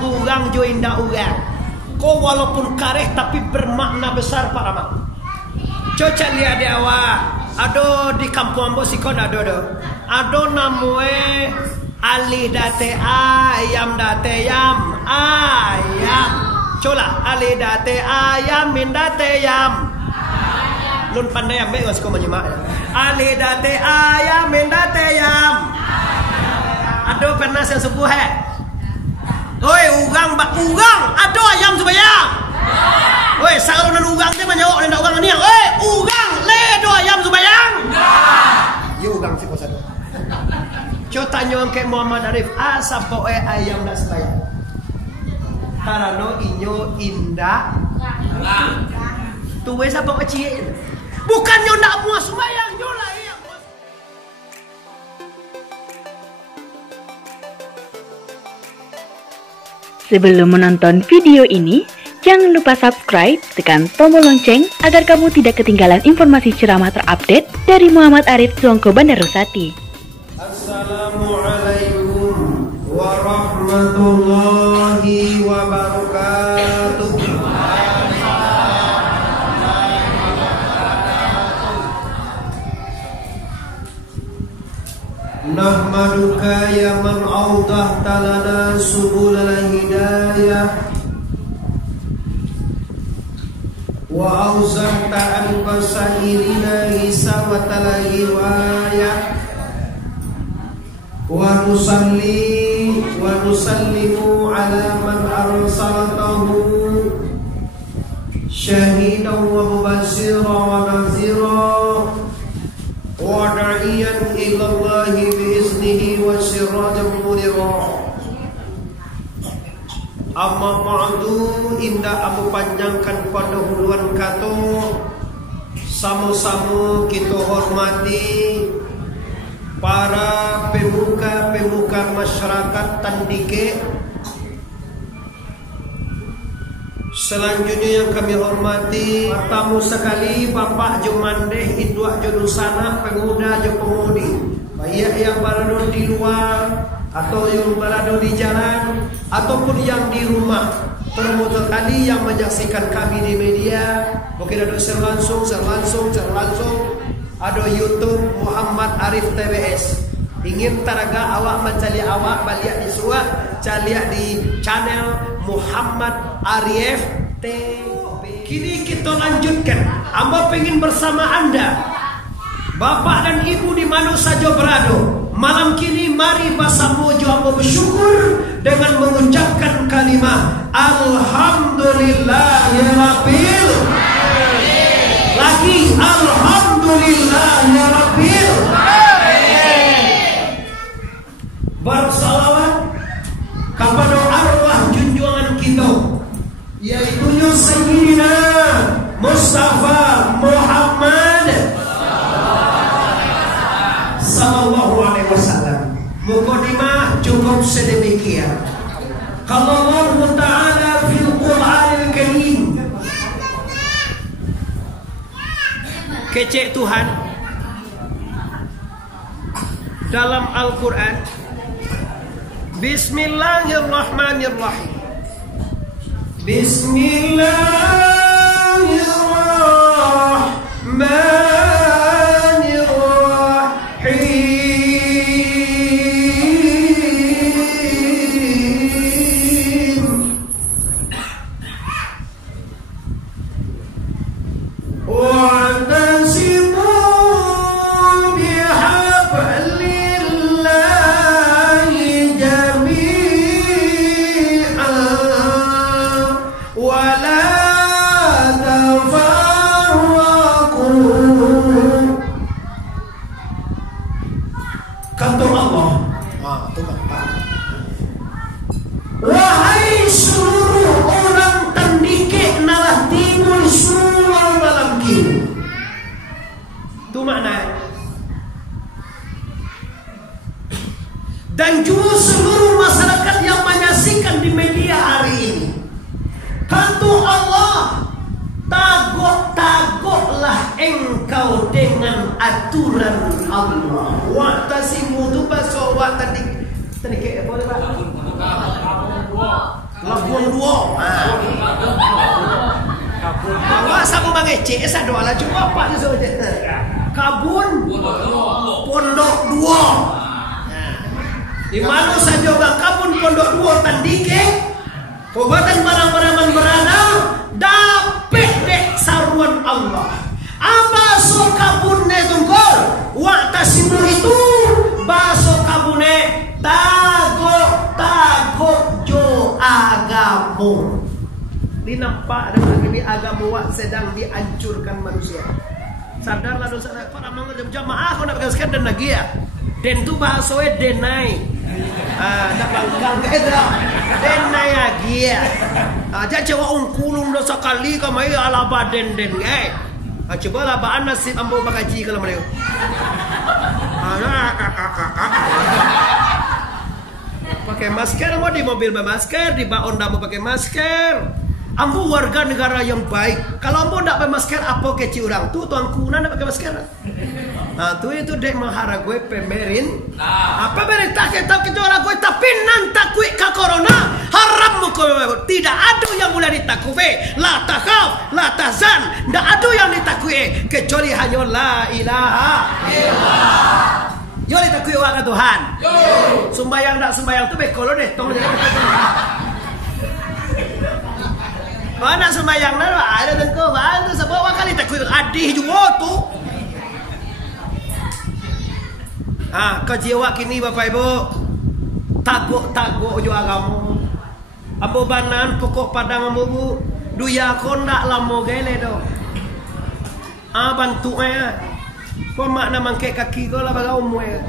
orang jo indah orang. Kau walaupun kareh tapi bermakna besar Pak Ramah. Coba lihat dia awak. Ado di kampung ambo sikon ado do. Ado namue alih date ayam date yam ayam. Coba alih date ayam min date yam. Lun pandai ambil ngas kau menyimak. Alih date ayam min date yam. Ado pernah yang sepuh Oi, urang bak urang, ado ayam sembayang. Oi, salunan urang teh menyawak ndak urang ni. Oi, urang le do ayam sembayang. Yo urang si kosado. Coba tanya ke Muhammad Arif, asa poe ayam dak sembayang. Karena inyo indah. Tuwe sa poe cie. Bukan nyo ndak muas sembayang, nyo lah iya. Sebelum menonton video ini, jangan lupa subscribe, tekan tombol lonceng agar kamu tidak ketinggalan informasi ceramah terupdate dari Muhammad Arif Songko Bandarusati. Assalamualaikum warahmatullahi wabarakatuh. Nahmaduka ya man awdahta lana subulal hidayah wa awzahta an qasairina hisawatal hiwayah wa nusalli wa nusallimu ala man arsaltahu syahidan wa mubashiran wa nadhira wa da'iyan ilallahi biiznihi wa sirajan munira. Amma ba'du, indah amu panjangkan pada huluan kato. Sama-sama kita hormati para pemuka-pemuka masyarakat Tandike. Selanjutnya yang kami hormati tamu sekali Bapak Jumandeh Idwak Jodusana, pemuda jo pemudi, baik yang berada di luar atau yang berada di jalan ataupun yang di rumah, terutama kali yang menyaksikan kami di media, mungkin ada secara langsung, ada YouTube Muhammad Arif TBS. Ingin taraga awak mencari awak balik di suat, cari di channel Muhammad Arif TV. Kini kita lanjutkan. Amba pengen bersama anda, bapak dan ibu di mana saja berada. Malam kini mari bersama amba bersyukur dengan mengucapkan kalimat Alhamdulillahirabbil. Lagi Alhamdulillahirabbil. Bersalawat kepada arwah junjungan kita, yaitu Sayyidina Mustafa Muhammad sallallahu alaihi wasallam. Mukadimah cukup sedemikian. Kalau Allah Ta'ala fil Qur'anil Karim, kecek Tuhan dalam Al-Quran. Bismillahirrahmanirrahim. Bismillahirrahmanirrahim. Wa'tasimu wahai seluruh orang Tandike nalah timbul semua malam kini. Itu makna. Dan juga seluruh masyarakat yang menyaksikan di media hari ini. Kata Allah, tagok-tagoklah engkau dengan aturan Allah. Wa'tasimu tu bahasa wa tandike apa dia? Labuan dua. Bawa sabu mangece esa doa lah coba apa tu saja. Kabun pondok dua. Di mana saja orang kabun pondok dua tandike. Kobatan barang-barang berana dapat dek saruan Allah. Apa so kabune tunggol? Waktu simu itu baso kabune tago jo agamu. Ini nampak dengan ini agama sedang dihancurkan manusia. Sadarlah dosa para mengerti jamaah aku nak pegang dan lagi ya. Den tu bahasanya denai. Nak bangkang kita. Denai lagi ya. Jangan cewa ungkulung dosa kali kami alaba den. Coba lah baan nasib ambo bakaji kalau mereka. Pakai masker mau di mobil bermasker, di baonda mau pakai masker. Ambo warga negara yang baik. Kalau ambo tak pakai masker, apa kecil orang tu tuanku nak pakai masker. Nah, tu itu dek mahara gue pemerintah. Pemerintah kita orang gue tapi nanti gue ke corona haram muka. Tidak ada yang boleh ditakui. La takhaf, la tahzan. Tidak ada yang ditakui kecuali hanya la ilaha illallah. Yo ditakui orang Tuhan. Sembayang tak sembayang tu bekolo deh. Tolong jangan. Nak sembayang nak ada tengko, ada sebab kali takui adih juga tu. Kau jiwa kini Bapak Ibu taguk juga kamu. Ambo banan pokok padang ambo bu duya kondak lamo gele do. Bantu kau makna mangke kaki kau lah baga umwe.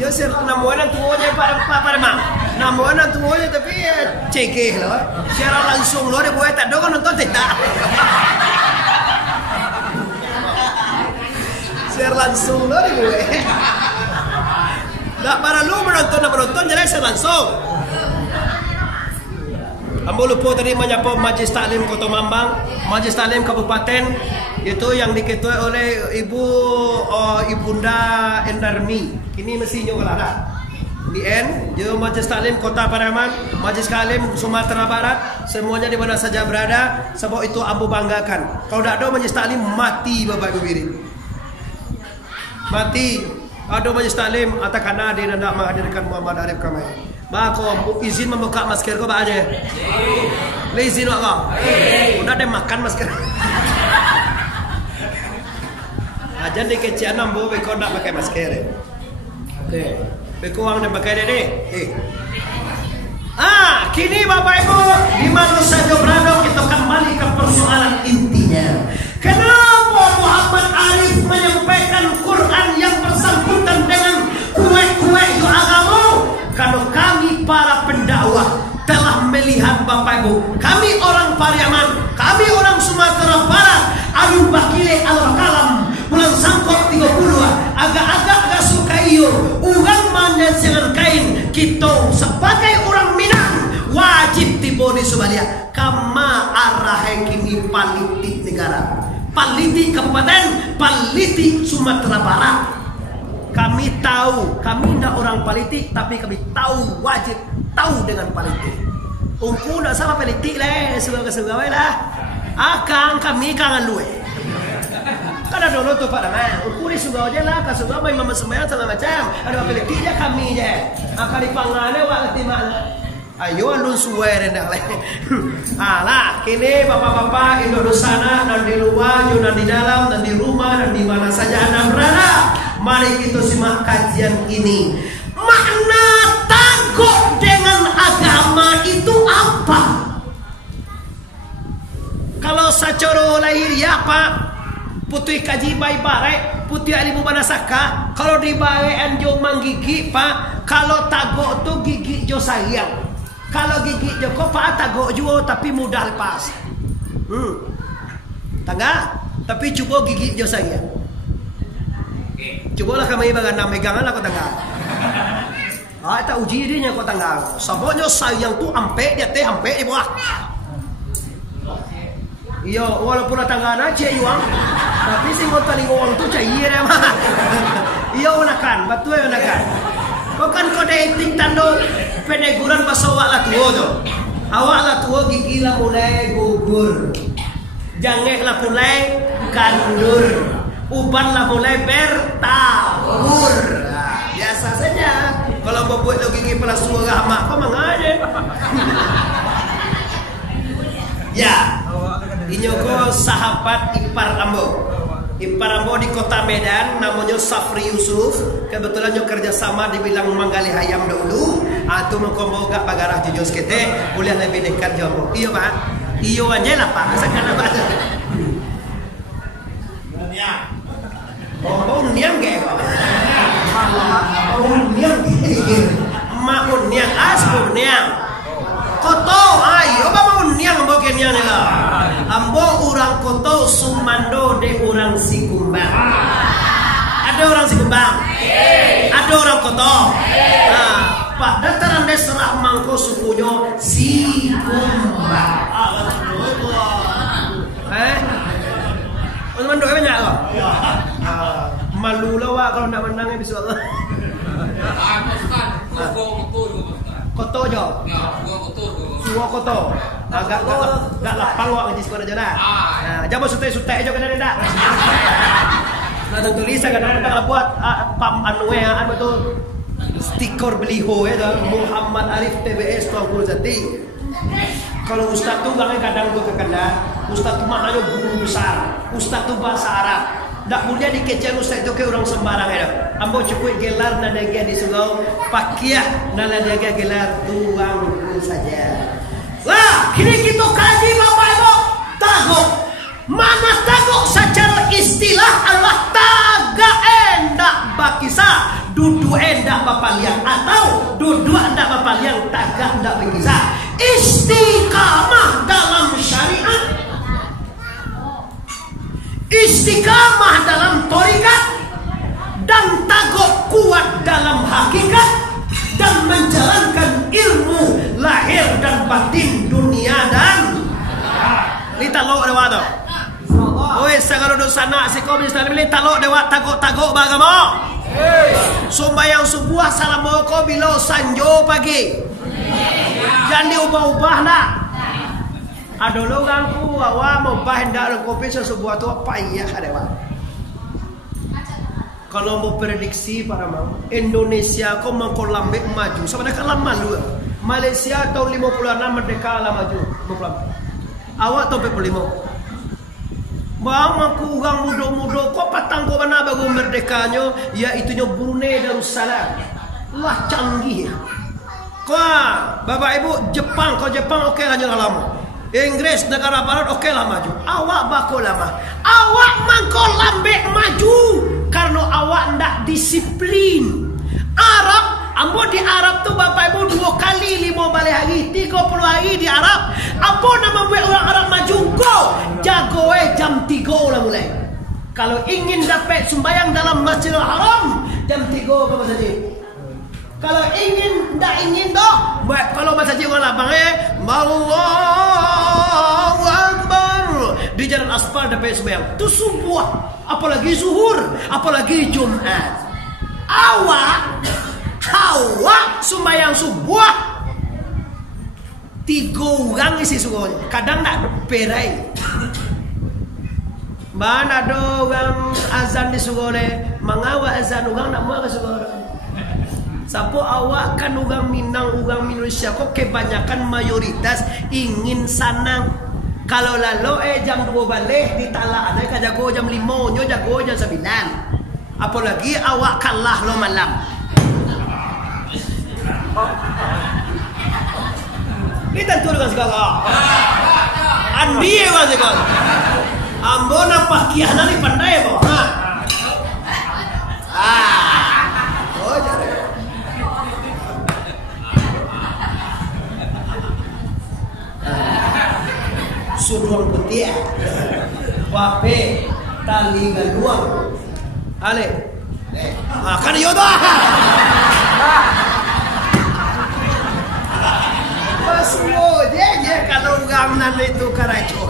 Yo sir namuan tuonya pada mang. Namuan tuonya tapi cekeh loh. Secara langsung loh dia buat tak do kan nonton tidak. Share langsung loh gue. Tak para lu menonton jadi share langsung. Ambo lupa tadi menyapa Majlis Taklim Kota Mambang, Majlis Taklim Kabupaten itu yang diketuai oleh Ibunda Endarmi. Ini mestinya kalau ada. Di juga Majlis Taklim Kota Pariaman, Majlis Taklim Sumatera Barat, semuanya di mana saja berada. Sebab itu ambo banggakan. Kalau tidak ada Majlis Taklim mati Bapak Ibu Biri. Mati. Ada Majlis Taklim atakana dia hendak menghadirkan Muhammad Arif kami. Bako izin membuka masker kau aja. Izin kau. Udah ada makan masker. Aja di kecian ambo beko nak pakai masker. Oke. Beko wang nak pakai deh. Kini Bapak Ibu di mana saja berada kita kembali ke persoalan intinya. Kenapa Muhammad Arif menyampaikan Quran yang bersangkutan dengan kue-kue itu agama? Kalau kami para pendakwah telah melihat Bapak Ibu, kami orang Pariaman, kami orang Sumatera Barat, Ayub Bakile Al-Kalam, bulan sangkot 32, agak-agak suka iyo, urang manja dengan kain, kita sebagai orang Minang wajib tiboni Somalia, kama arah kini politik negara. Paliti Kabupaten, Paliti Sumatera Barat. Kami tahu, kami tidak orang politik, tapi kami tahu, wajib tahu dengan politik. Ungku tidak sama politik lah, segala-segala lah. Akang kami kangen luwe. Karena dulu tuh Pak Dangan, ungku ni suga aja lah, kasuga main mama sembahyang segala macam. Ada politiknya kami je. Akan dipanggane waktu mana? Ayo alun suwe rendah leh. Lah, kini bapak-bapak Indonesia dan di luar, dan di dalam, dan di rumah, dan di mana saja Anda berada. Mari kita simak kajian ini. Makna takut dengan agama itu apa? Kalau secara lahir ya Pak, putih kaji bayi barek, putih alibu manasaka. Kalau di bayi anjo manggigi Pak, kalau takut tu gigi jo sayang. Kalau gigi Joko Pak tagok juga tapi mudah lepas. Tangga, tapi coba gigi jo saya. Cobalah kami bagan megangan lah kau tangga. Tak uji dia kau tangga. Sabotnya sayang tu ampe dia teh ampe di bawah. Iya, walaupun tangga na cek uang, tapi sing kau tali uang tu cair ya mah. Iya unakan, betul unakan. Kau kan kode etik tando peneguran pas awak lah tua tu. Awak lah tua gigi lah mulai gugur, jangek lah mulai kandur, uban lah mulai bertabur. Biasa saja. Kalau membuat lo gigi pelas suara mak kau mengaje. Ya, ini ko sahabat ipar ambo. Ipar ambo di kota Medan, namanya Safri Yusuf. Kebetulan yo kerjasama dibilang manggali hayam dulu. Atau mengkombo gak bagarah jujus kete, boleh lebih dekat jauh. Iyo pak, iyo aja lah pak. Sekarang apa? Oh, niang ke kok? Niang ke? Mau niang asbun niang. Koto, ayo mau niang ambo ke niang lah. Ambo orang koto sumando de orang Sikumbang. Ada orang Sikumbang? Ada orang koto? Nah, Pak dataran serah mangko sukunya Sikumbang. Teman doa banyak kok? Malu lah wak kalau nak menang ya bisa Allah. Koto jo. Suwa koto. Agak lapang wak ngaji sekolah aja dah. Jangan sutek-sutek aja kena dah. Nah tulisan kadang-kadang tak buat pam anu ya betul. Stiker beliho ya Muhammad Arif TBS Tuangkul Jati. Kalau ustaz tu kadang tu kekendak, ustaz tu maknanya guru besar, ustaz tu bahasa Arab. Tak boleh dikecil ustaz itu ke orang sembarang ya. Ambo cukup gelar nada dia di surau, pakiah nada dia gelar tuang saja. Lah, kini kita kaji Bapak Ibu, tagok. Mana tagok secara istilah Allah tagak endak bakisa, duduk endak bapaliang atau duduk endak bapaliang tagak endak bakisa. Istiqamah dalam syariat, istiqamah dalam thariqat, dan tagok kuat dalam hakikat, dan menjalankan ilmu lahir dan batin dunia dan ni talok dewa tu. Oi sagaro do sana sikom ni sana ni talok dewa tagok bagamo. Sembayang subuh salam ko bilo sanjo pagi. Jangan diubah-ubah lah. Ada orang ku awak mau bahan dalam kopi sebuah tu apa iya kadewa. Kalau mau prediksi para mau Indonesia kau mau lambek maju sama dekat lama malu. Malaysia tahun 56 merdeka lah maju 54. Awak tahun 45. Mau aku orang muda-muda kau patang kau mana baru merdekanya ya itunya Brunei Darussalam. Lah canggih. Kau Bapak Ibu Jepang, kau Jepang okey lah lama. Inggris negara barat okey lah maju. Awak bako lama. Awak mangko lambek maju karena awak ndak disiplin. Arab, ambo di Arab tu Bapak Ibu 2 kali 5 balik hari, 30 hari di Arab. Apa nama buat orang Arab maju? Go jago jam 3 lah mulai. Kalau ingin dapat sembahyang dalam Masjidil Haram jam 3 apa saja. Kalau ingin, tak ingin doh. Kalau masa jiwa lapang Allahu Akbar di jalan aspal dapat sembahyang. Itu subuh, apalagi zuhur, apalagi Jumat. Awak sembahyang subuh 3 orang isi subuhnya. Kadang nak berai. Mana ada orang azan di subuhnya, mengawal azan orang nak mau ke subuh. Sapo awak kan orang Minang, orang Indonesia kok kebanyakan mayoritas ingin sanang. Kalau lalu jam 2 balik di talaan kan jago jam 5, nyo jago jam 9. Apalagi awak kalah lo malam. Ini tentu dengan segala. Andi kan segala. Ambo nampak kiana ni pandai boh. Oh jadi. Suruh putih, wape, tali galuang, ale, kan yoda. Pas lo je kalau gamnan itu karaco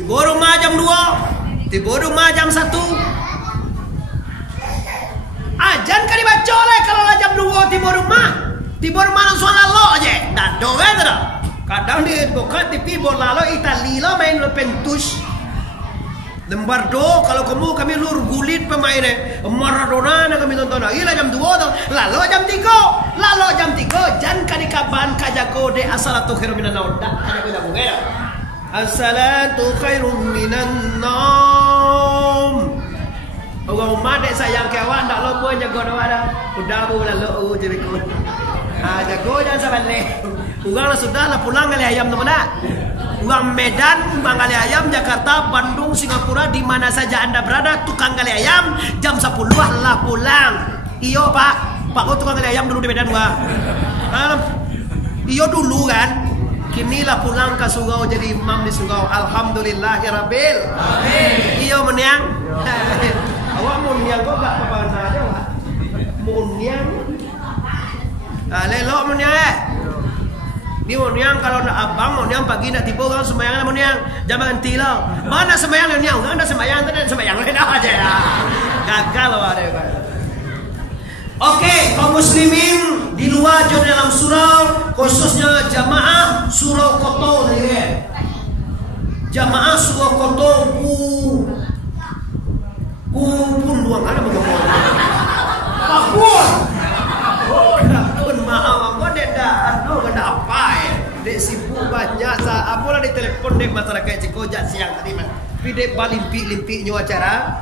Tibo rumah jam 2, tibo rumah jam 1, tiba rumah langsung lalu aja. Dah doa tu. Kadang dia buka TV bola lalu Itali lah main Juventus. Lembar do kalau kami lur gulit pemainnya Maradona na kami tonton. Ila jam 2 tu. Lalu jam 3 jan kadi kaban kajago de asalatu khairum minan naum. Dah kajago dah bukan. As-salatu khairum minan naum. Orang rumah dek sayang kawan tak lupa jago doa dah. Udah bu lalu jadi ku. Jago jangan sabalik. Orang lah sudah lah pulang kali ayam tu mana. Orang Medan, Bang Kali Ayam, Jakarta, Bandung, Singapura, di mana saja Anda berada, tukang kali ayam, jam 10 lah pulang. Iyo Pak, kau tukang kali ayam dulu di Medan gua. Iyo dulu kan, kini lah pulang ke Sugau jadi imam di Sugau. Alhamdulillahirabbil. Amin. Iyo meniang. Awak mau niang kok gak apa-apa ada Pak. Mau niang. Lelok meniang. Ni moniang kalau nak abang moniang pagi nak tiba orang sembahyang moniang jangan ganti lah. Mana sembahyang moniang? Enggak ada sembahyang tadi sembahyang lain aja ya. Gagal lah ada. Oke, kaum muslimin di luar dan dalam surau khususnya jamaah surau Koto ni. Jamaah surau Koto ku pun luang ada bagaimana? Papua. Maaf, aku ada apa ya? Dek sibuk banyak, apalah di telepon dek masyarakat Cikojat siang tadi man. Dek balimpi acara.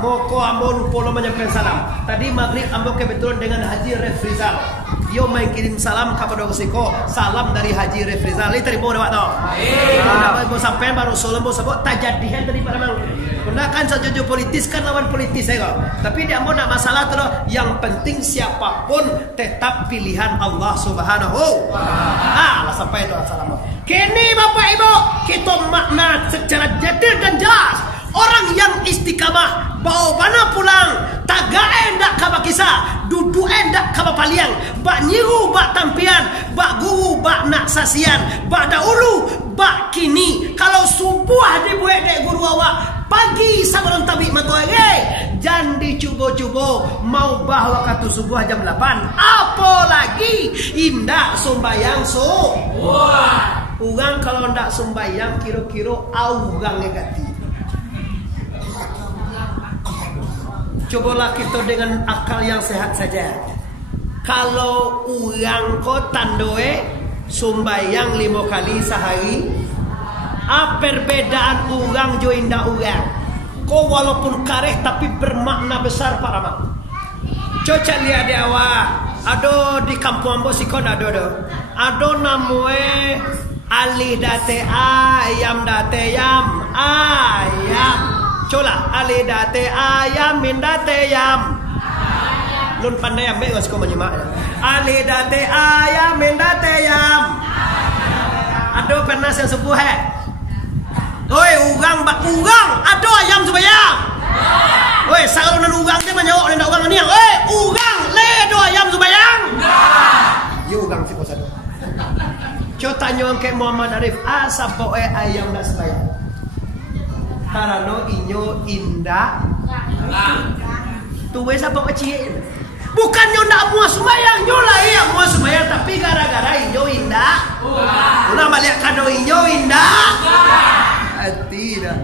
Moko ambon polo menyampaikan salam. Tadi maghrib ambon kebetulan dengan Haji Refrizal. Dia main kirim salam kepada Siko. Salam dari Haji Refrizal. Ini terima dah waktu. Mau sampai baru solam mau sebut tajadihan tadi pada mang. Gunakan saja politis kan lawan politis saya. Tapi dia mau nak masalah tu. Yang penting siapapun tetap pilihan Allah Subhanahu. Lah sampai doa salam. Kini Bapak Ibu kita makna secara detail dan jelas. Orang yang istiqamah bawa mana pulang tagak endak kaba kisah duduk endak kaba paliang bak nyiru bak tampian bak guru bak nak sasian bak dahulu bak kini kalau subuh dibuat dek guru awak pagi sebelum tabik matoe jangan dicubo-cubo mau bah waktu subuh jam 8 apalagi indak sembayang subuh. Orang kalau ndak sembayang kira-kira orang negatif. Cobalah kita dengan akal yang sehat saja. Kalau orang ko tandoe sumbayang 5 kali sehari, apa perbedaan orang jo indah orang? Ko walaupun kareh tapi bermakna besar para mak. Coba lihat dia awak. Ado di kampung ambo sikon ado. Ado namue alih date ayam date yam ayam. Cola ali date ayam min date yam. Lun pandai ambek ngas ko menyimak. Ali date ayam min date yam. Aduh penas yang sepuh Oi ugang bak ugang. Aduh ayam sembayang. Oi salunan ugang dia menyawak ndak ugang ni. Oi ugang le do ayam sembayang. Yo ugang si posado. Co tanyo ke Muhammad Arif asa poe ayam dak sembayang. Karena inyo indah tuwe siapa kecil bukannya ndak mau sembahyang nyola iya mau sembahyang tapi gara-gara inyo indah ulah balik kado inyo indah tidak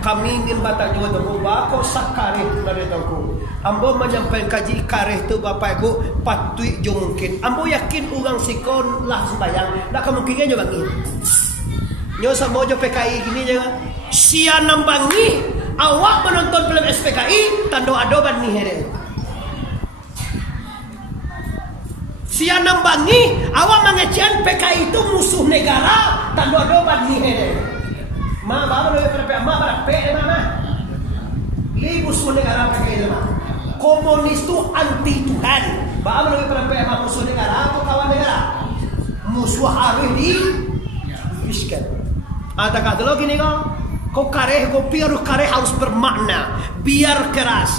kami ingin batak juga tunggu bako sakarih dari tunggu ambo menyampaikan kaji kareh tu bapak ibu patui jo mungkin ambo yakin orang sikon lah sembayang nak kemungkinan jo bangi nyo sama jo PKI gini je sia nambangi awak menonton film SPKI tando adoban ni here sia nambangi awak mengecian PKI itu musuh negara tando adoban ni here ma baba lo PPA ma bara pe mana li musuh negara PKI mah komunis itu anti Tuhan. Bagaimana lebih PPA musuh negara atau kawan negara? Musuh harus dibiskan. Ada kata lo gini kau kareh kau biar kareh harus bermakna, biar keras,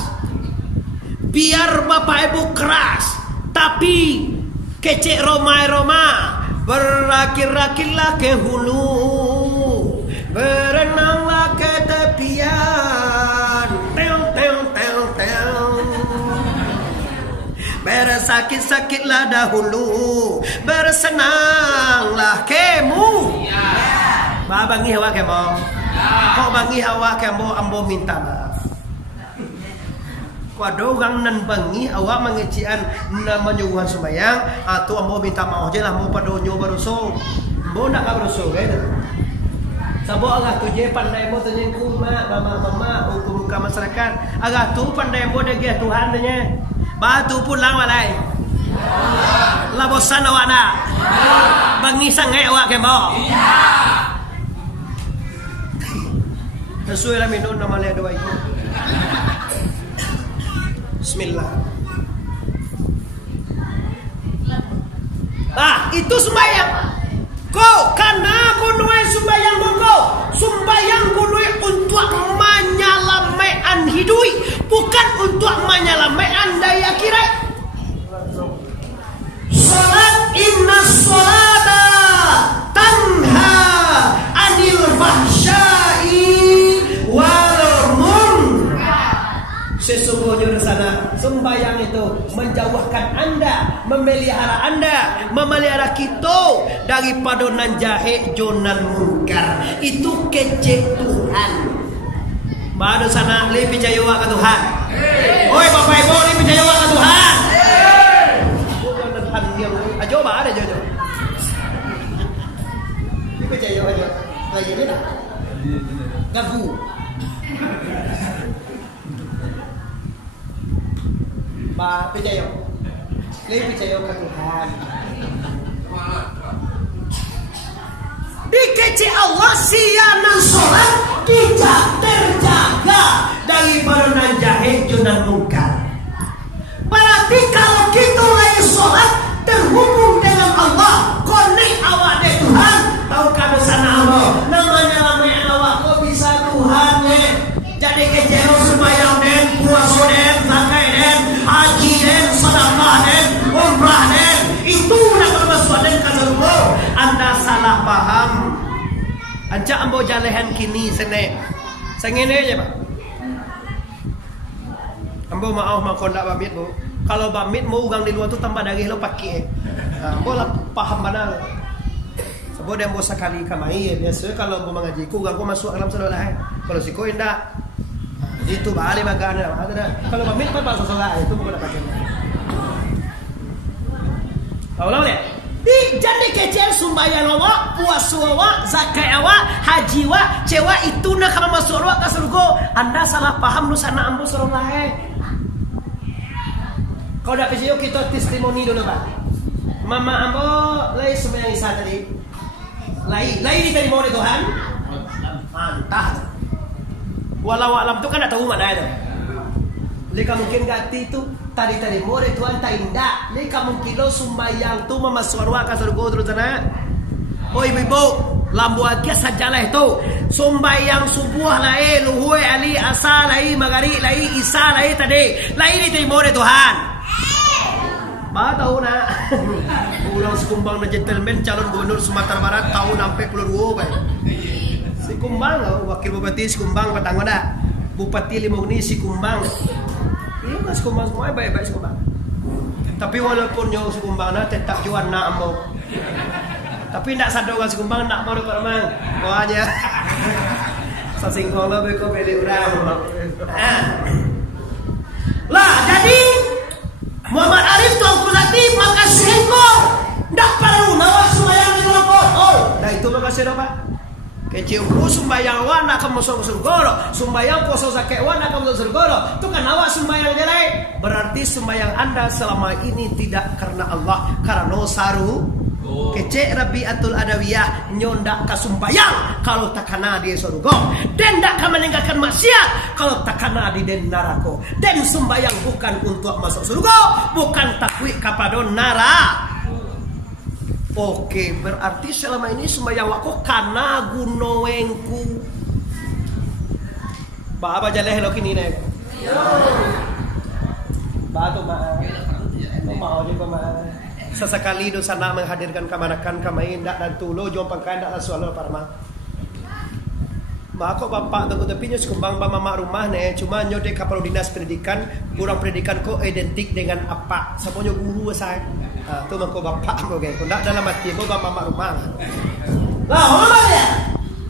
biar bapak ibu keras, tapi kecek Roma berakir-rakirlah ke hulu, berenanglah ke tepian, teong. sakit-sakitlah dahulu, bersenanglah kemu. Bangi hawa kemo. Kok bangi hawa kemo ambo minta maaf. Kau ada orang nan bangi awak mengecian menyuguhan sembahyang atau ambo minta maaf je lah mau pada nyoba rusuk. Ambo nak berusuk kan? Sabo agak tu je pandai mo tanya kuma mama hukum ke masyarakat. Agak tu pandai mo dia Tuhan tanya. Batu pun lang walai. La bosan awak nak. Bangi sangai awak kemo. Sesuai lah minum nama dia doa itu. Bismillah. Itu sembahyang. Kau karena gunoi sembahyang kau. Sembahyang gunoi untuk menyalamaian hidui, bukan untuk menyalamaian daya kira. Salat inna salata tanha anil fahsyai wal munkar. Sesungguhnya di sana sembahyang itu menjauhkan Anda, memelihara kita daripada nan jahe jonan munkar. Itu kecek Tuhan. Baru sana lebih percaya ke Tuhan. Oi Bapak Ibu, lebih percaya ke Tuhan. Ajo ba ada jojo. Lebih percaya aja. Lagi ni dah. Gagu. Ba percaya. Lebih percaya ke Tuhan. Dikeci Allah sianan sholat kita terjaga daripada nan jahe junan munkar. Berarti kalau kita lagi sholat terhubung dengan Allah, connect awak dengan Tuhan. Tahukah bersama Allah namanya lamai awak kok bisa Tuhan jadi kecil sembahyang dan puasa dan zakat dan haji dan sedekah dan umrah dan itu nak bermasuk dan kasarubo. Anda salah paham. Anca ambo jalehan kini sene. Sengene aja Pak. Ambo maaf makon dak bamit Bu. Kalau bamit mau ugang di luar tu tambah daging lo pakai. Ambo lah paham benar. Sebab dia ambo sekali kamai biasa kalau mau mengaji ku ugang ku masuk dalam sekolah. Kalau si ko indak itu balik magana ada. Kalau bamit pas pasal sekolah itu bukan pakai. Tahu lah ni. Jadi kecil sumbayang awak, puasa awak, zakat awak, haji awak, cewa itu nak kalau masuk awak ke surga. Anda salah paham lu sana ambo suruh lahir. Kau dah percaya kita testimoni dulu Pak. Mama ambo lagi sembahyang isya tadi. Lagi diterima oleh Tuhan. Mantap. Walau alam tu kan tak tahu mana itu. Leka mungkin ganti tu tadi more Tuhan tak indah. Leka mungkin lo sumbayang tu memasuk arwah ke surga terus sana. Oh ibu, lambu aja sajalah itu. Sumbayang subuh lai, luhur ali asar lai, maghrib lai, isya lai tadi. Lai diterima oleh Tuhan. Ba tahu nak. Pulau Sikumbang na gentleman calon gubernur Sumatera Barat tahun sampai keluar baik. Sikumbang wakil bupati Sikumbang Batang ada. Bupati Limogni Sikumbang. Iya mas Sikumbang semua baik-baik Sikumbang. Tapi walaupun nyawa Sikumbang na tetap jual nak ambo. Tapi nak sadar orang Sikumbang nak mau dekat mang. Bawa aja. Sasingkong lah beko beli orang. Lah jadi Muhammad Arif Tuan Kulati makasih engkau. Tak perlu nawa sembahyang di kelompok. Oh, dah itu makasih dah Pak. Kecilku sembahyang awak nak masuk surga. Sembahyang puasa zakat awak nak masuk surga. Itu kan awak sembahyang jelek. Berarti sembahyang Anda selama ini tidak karena Allah, karena saru. Kecek Rabiatul Adawiyah nyondak ke sembahyang kalau tak kena dia surga. Dan tak akan meninggalkan maksiat kalau tak kena di den neraka. Dan sembahyang bukan untuk masuk surga, bukan takwik kepada neraka. Oke, berarti selama ini sembahyang wako karena gunowengku. Ba jalan hello kini nek. Ba tu mau juga mah. Sesekali dosa nak menghadirkan kamanakan kamain dak dan tulo jom pangkan dak soal parma. Kok bapak tu tapi nyo sekumbang mama rumah ne, cuma nyo de kapal dinas pendidikan, kurang pendidikan kok identik dengan apa? Semuanya guru saya. Tu mangko bapak mo ge, ndak dalam hati mo mama rumah. Lah, mana dia?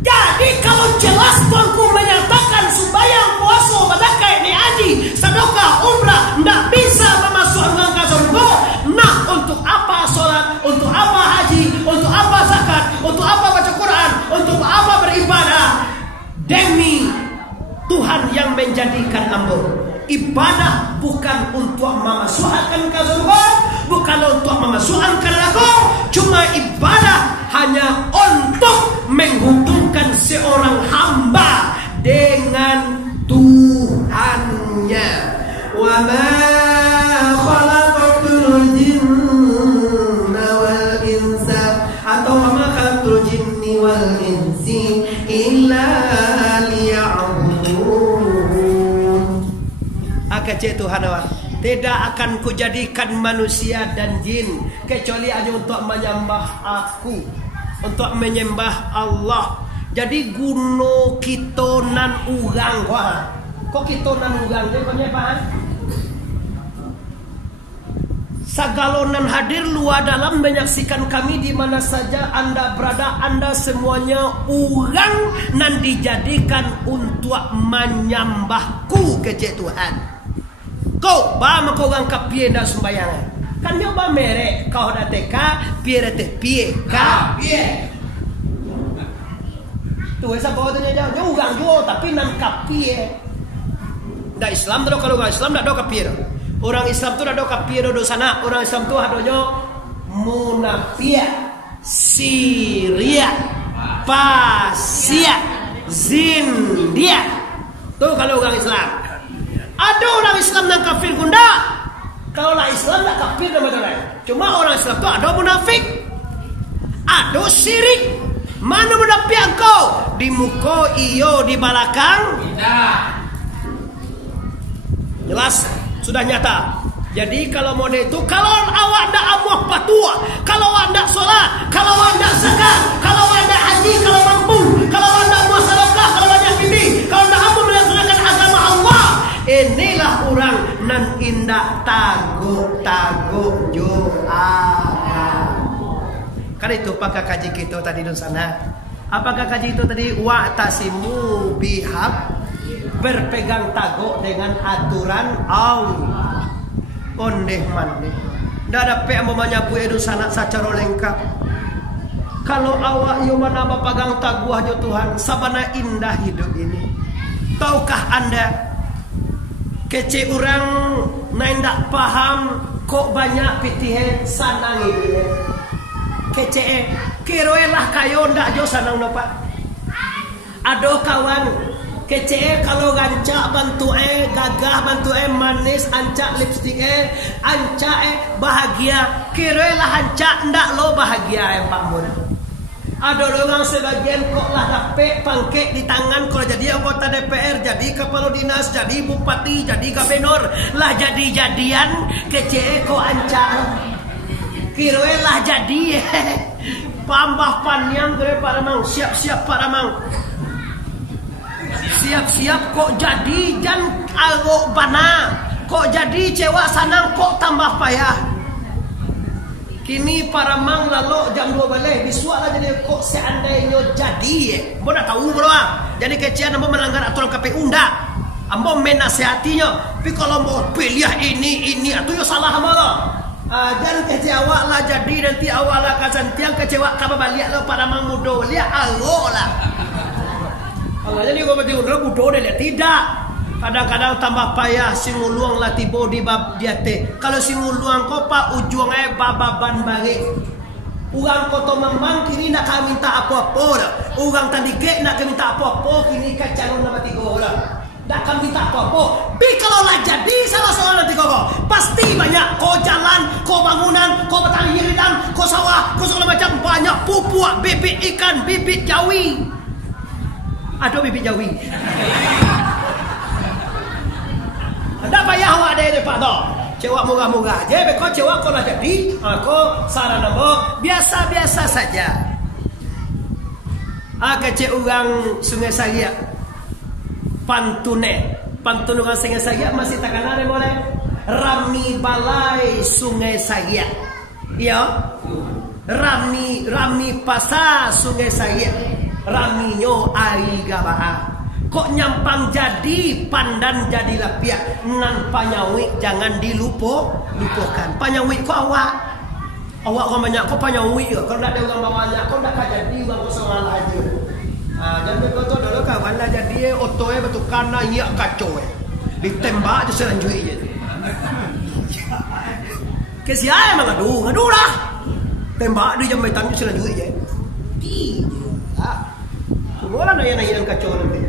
Jadi kalau jelas tuanku menyatakan sembahyang puasa badakai ni haji, sedekah, umrah ndak bisa memasukkan ke surga. Nah, untuk apa solat? Untuk apa haji? Untuk apa zakat? Untuk apa baca Quran? Untuk apa beribadah? Demi Tuhan yang menjadikan ambo. Ibadah bukan untuk memasukkan ke surga, bukan untuk memasukkan ke neraka, cuma ibadah hanya untuk menghubungkan seorang hamba dengan Tuhannya. Wa ma khalaqatul jinna wal insa atau wa ma khalaqatul jinni wal insi illa liya'budun. Akece Tuhan wa tidak akan kujadikan manusia dan jin kecuali hanya untuk menyembah aku, untuk menyembah Allah. Jadi guno kitonan urang wah. Kok kitonan urang teh penyembah? Sagalonan hadir luar dalam menyaksikan kami di mana saja Anda berada, Anda semuanya urang nan dijadikan untuk menyembahku kece Tuhan. Kau ba kau orang kapie ndak sembayangan. Kan yo ba merek kau dah teka pie rete pie ka pie. Tu esa bawa tanya jauh orang jo tapi nan kapie. Ndak Islam tu kalau orang Islam ndak do kapie. Orang Islam tu ndak do kapie do sana. Orang Islam tu adonyo munafia, siria, pasia, zindia. Tu kalau orang Islam. Ada orang Islam yang kafir gunda. Kalau orang Islam tak kafir nama orang. Cuma orang Islam tu ada munafik, ada syirik. Mana munafik engkau? Di muka iyo, di belakang tidak. Jelas, sudah nyata. Jadi kalau mode itu, kalau awak ndak amuah patua, kalau awak ndak sholat, kalau awak ndak zakat, kalau awak ndak haji, kalau mampu, kalau awak ndak amuah sedekah, kalau awak ndak bimbing, kalau ndak amuah melaksanakan agama Allah. Inilah orang nan indah tago doa. Kan itu apakah kaji kita tadi di sana? Apakah kaji itu tadi wa'tasimu bihab, berpegang tago dengan aturan Allah. Ondeh mandeh. Ndak ada pe amanya bu edu sana secara lengkap. Kalau awak yo mana pegang taguh jo Tuhan, sabana indah hidup ini. Tahukah Anda kece orang naik ndak paham kok banyak pitihen sanang ini. Kece kiroelah kayo ndak jo sanang no Pak. Ado kawan kece kalau gancak bantu gagah bantu manis ancak lipstick ancak bahagia kiroelah ancak ndak lo bahagia Pak Mun. Ada orang sebagian kok lah dapet pangkek di tangan kalau jadi anggota DPR, jadi kepala dinas, jadi bupati, jadi gubernur, lah jadi-jadian kece kok ancak. Kiroe lah jadi pambah panyang gere para mang, siap-siap para mang. Siap-siap kok jadi jan algo bana, kok jadi cewek sanang kok tambah payah. Kini para mang lalu jam 2 balik bisuak lah jadi kok seandainya jadi Ambo dah tahu bro. Jadi kecian ambo melanggar aturan KPU ndak. Ambo menasihatinya. Tapi kalau mau pilih ini itu yo salah ambo lo. Jangan kecewa lah jadi nanti awak lah kasantiang kecewa kabar balik lo para mang mudo lihat algo lah. Allah jadi gua berarti udah mudo deh tidak. Kadang-kadang tambah payah singuluang lah tibo di bab dia teh. Kalau singuluang kau pak ujungnya bababan bagi. Urang kau to memang kini nak kami minta apa-apa dah. Urang tadi ke nak kami minta apa-apa kini kacang nama tiga lah. Nak kami minta apa-apa. Tapi kalau lah jadi salah seorang nanti kau pasti banyak kau jalan, kau bangunan, kau petani hiridang, kau sawah, kau segala macam banyak pupuk, bibit ikan, bibit jawi. Ada bibit jawi. Ndak payah awak deh Pak toh. Cewek murah-murah aja. Bekau cewek kau lah jadi. Aku saran ambo biasa-biasa saja. kecil orang Sungai Saria. Pantun orang Sungai Saria masih tak kenal boleh. Rami balai Sungai Saria. Ya. Rami pasar Sungai Saria. Raminyo ai gabaha. Kok nyampang jadi pandan jadilah pihak. Nan panyawi jangan lupakan. Panyawi kok awak orang banyak kok panyawi ke. Kalau tak ada orang bawanya kok tak jadi orang kosong aja. Jangan begitu dulu kawan lah jadi otoe betul kana iya kacau ditembak je selanjutnya je. Kesian emang ngadu lah. Tembak di jambatan je selanjutnya je. Semua lah nanya kacau nanti.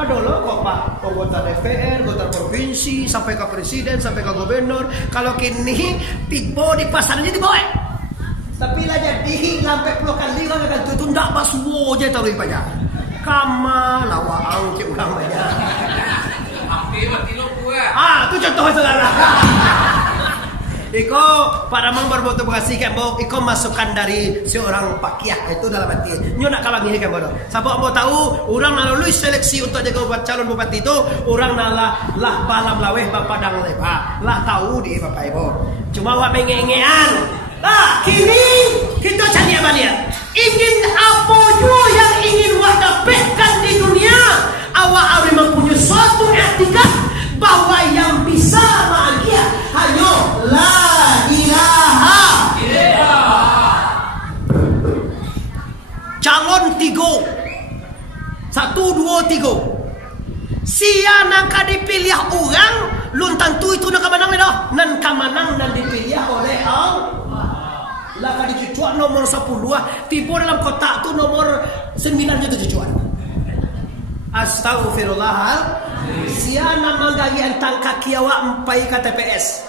Ada loh kok Pak, anggota DPR, anggota provinsi, sampai ke presiden, sampai ke gubernur. Kalau kini tiba di pasarnya dibawa. Tapi lah jadi sampai puluh kali kan itu ndak basuo je taruh pajak. Kama lawang ke ulang banyak. Api mati lo gua. Itu contoh saudara. Iko para mang berbuat bekasi kan bok. Iko masukan dari seorang pakiah itu dalam hati. Nyo nak kalangi kan bodoh. Siapa mau tahu orang nak lulus seleksi untuk jadi calon bupati itu orang nalah lah balam laweh bapadang lepa. Lah tahu di bapak ibu. Cuma wak mengengean. Nah kini kita cari apa dia? Ingin apa juga yang ingin wak dapatkan di dunia? Awak harus mempunyai suatu etika bahwa yang bisa bahagia hanya la ilaha illallah. Calon 3 1, 2, 3. Siapa nak dipilih orang, lun tentu itu nak kemenang dah. Nan kemenang dan dipilih oleh Allah. Lah kali cucuan nomor 10 tiba dalam kotak tu nomor 9 je cucuan. Astagfirullah. Siapa manggali antang kaki awak empai ke TPS.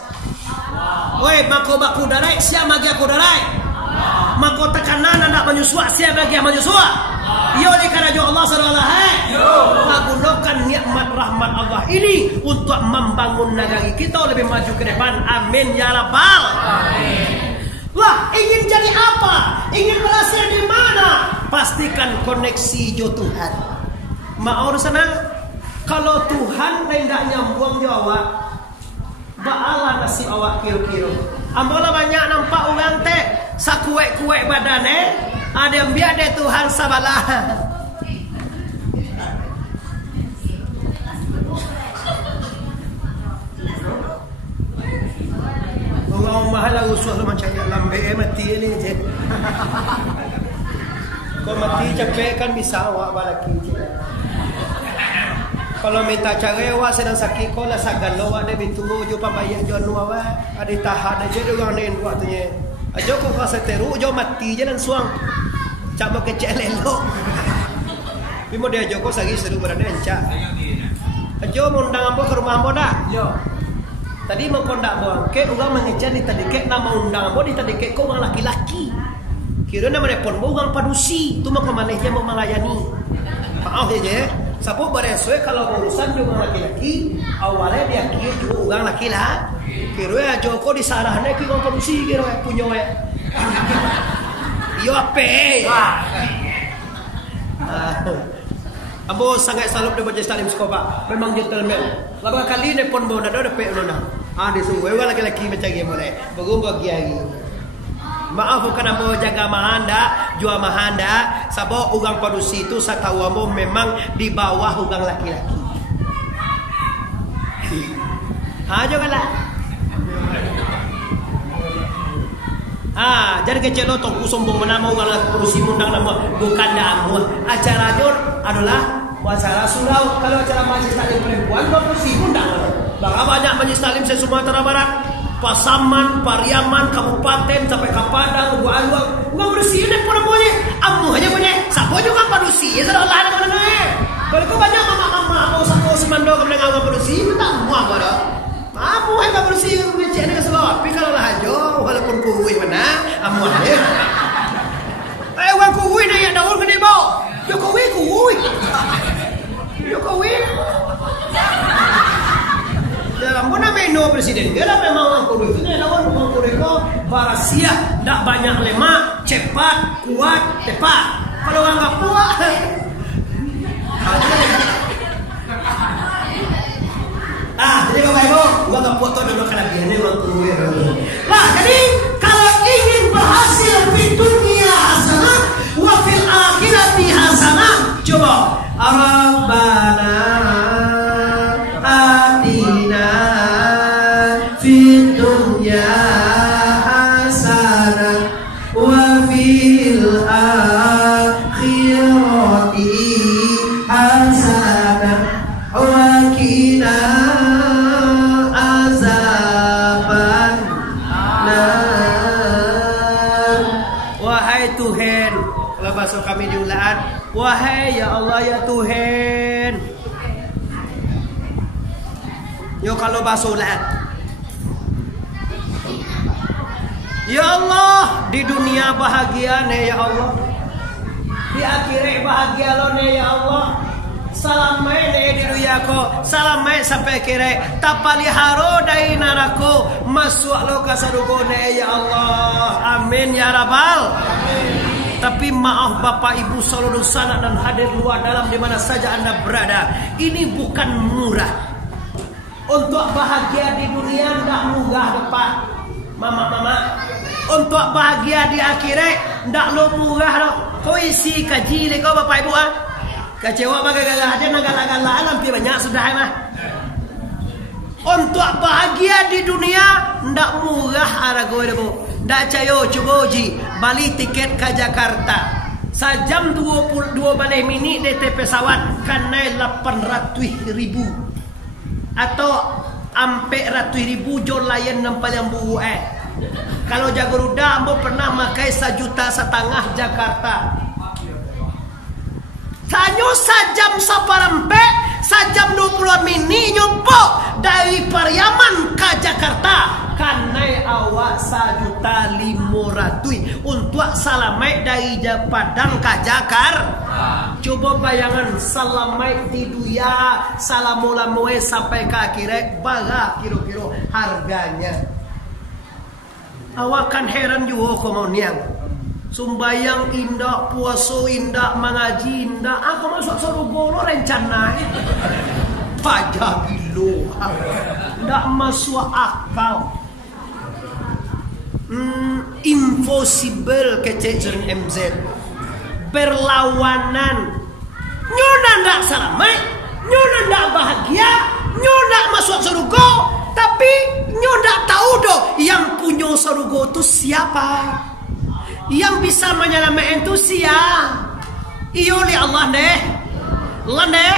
Woi, mako baku darai, siapa magi aku darai. Mako tekanan anak menyusua, siapa magi menyusua. Yo di karena Allah sallallahu menggunakan nikmat rahmat Allah ini untuk membangun negara kita lebih maju ke depan. Amin ya rabbal alamin. Wah, ingin jadi apa? Ingin berhasil di mana? Pastikan koneksi jo Tuhan. Mau sana kalau Tuhan tidak nyambung jawab, baalah nasi awak kiro-kiro. Ambola banyak nampak orang teh sakuek-kuek badane, ada yang biar deh Tuhan sabalah. Orang mahal usul macam lambe mati ini je. Kau mati capek kan bisa awak balaki je. Kalau minta cara awak sedang sakit kau lah sagalo ada bintu jo pambayar jo anu awak ada tahan aja orang lain buatnya. Ajo kau rasa teru jo mati je dan suang. Cak mau kecel elok. Bimo dia jo kau sagi seru berada encak. Ajo mau undang ambo ke rumah ambo dah. Yo. Tadi mau kondak buang ke orang mengejar di tadi ke nama undang ambo di tadi ke kau orang laki-laki. Kira nama telepon orang padusi tu mau ke mana dia mau melayani. Maaf je. Sapu bereswe kalau urusan juga laki-laki awalnya dia kira juga orang laki-laki. Kira Joko disarahnya ke orang produksi kira punya yo ape. Ambo sangat salut dengan Majelis Taklim Sekolah. Memang gentleman. Lama kali nepon mau ada dapet nona. Disuruh orang laki-laki macam dia boleh. Baru bagi hari. Maaf bukan ambo jaga mahanda, jual mahanda. Sebab orang produksi itu saya tahu ambo memang di bawah orang laki-laki. Janganlah. Jadi kecil lo tongku sombong menama orang produksi undang nama bukan dah ambo. Acaranya adalah acara surau. Kalau acara Majelis Taklim perempuan produksi undang. Bagaimana banyak Majelis Taklim se Sumatera Barat. Pasaman, Pariaman, Kabupaten sampai ke Padang, Bualuang, uang bersih ni pun boleh. Amu hanya punya. Siapa juga bersih? Ya sudah Allah ada mana? Kalau kau banyak mama, mau satu semando kau dengan uang bersih, tak muak pada. Amu hanya bersih punya cik ni keseluruhan. Tapi kalau lah ajo, walaupun kuih mana, amu ada. Uang kuih ni yang daun kena bawa. Yo kuih. Dalam mana menu presiden dia lah memang orang kudu itu lawan orang kudu ko barasia tak banyak lemak cepat kuat tepat Kalau orang nggak puas. Jadi Bapak Ibu, gua nggak foto dulu karena biarnya orang tua. Nah, jadi kalau ingin berhasil di dunia hasanah, wa fil akhirati hasanah, coba Rabbana atina fid dunya hasanah wa fil akhirati hasanah wa qina azaban nar. Wahai Tuhan, kalau bahasa kami diulaan, wahai ya Allah ya Tuhan. Yo kalau bahasa ulaan, ya Allah, di dunia bahagia nih ya Allah, di akhirat bahagia lo nih ya Allah. Salamai nih di dunia ko, salamai sampai akhirat. Tapali haro dari narako, masuk lo ke surga nih ya Allah. Amin ya Rabbal. Tapi maaf Bapak Ibu seluruh sana dan hadir luar dalam di mana saja Anda berada, ini bukan murah. Untuk bahagia di dunia tidak murah Bapak, Mama. Untuk bahagia di akhirat tidak lo murah lo. Kau isi kaji kau Bapak Ibu kecewa bagaikan ada nagala-gala alam banyak sudah mah. Untuk bahagia di dunia tidak murah arago itu. Tidak cayo cuboji balik tiket ke Jakarta. Sejam 22 menit DT pesawat kanai 800.000 atau ampe ratus ribu jol layan nampak yang buah. Kalau Jagoruda ambo pernah makai 1,5 juta Jakarta. Tanyo sajam saparempe, sajam 20 menit nyumpuk dari Pariaman ke Jakarta. Kanai awak 1,5 juta untuk salamai dari Padang ke Jakarta. Coba bayangan salamai di duya salamulamoe sampai ke akhirat baga kira-kira harganya. Awak kan heran juga komonian. Sumbayang indah, puasa indah, mengaji indah. Aku masuk surga lo rencana. Pajak gilo. Ndak masuk akal. Impossible kececeren MZ. Berlawanan. Nyona ndak salamai, nyona ndak bahagia, nyona masuk surga. Tapi nyona tahu do yang punya surga itu siapa? Yang bisa menyelamatkan itu siapa? Iyo li Allah deh. Landeh.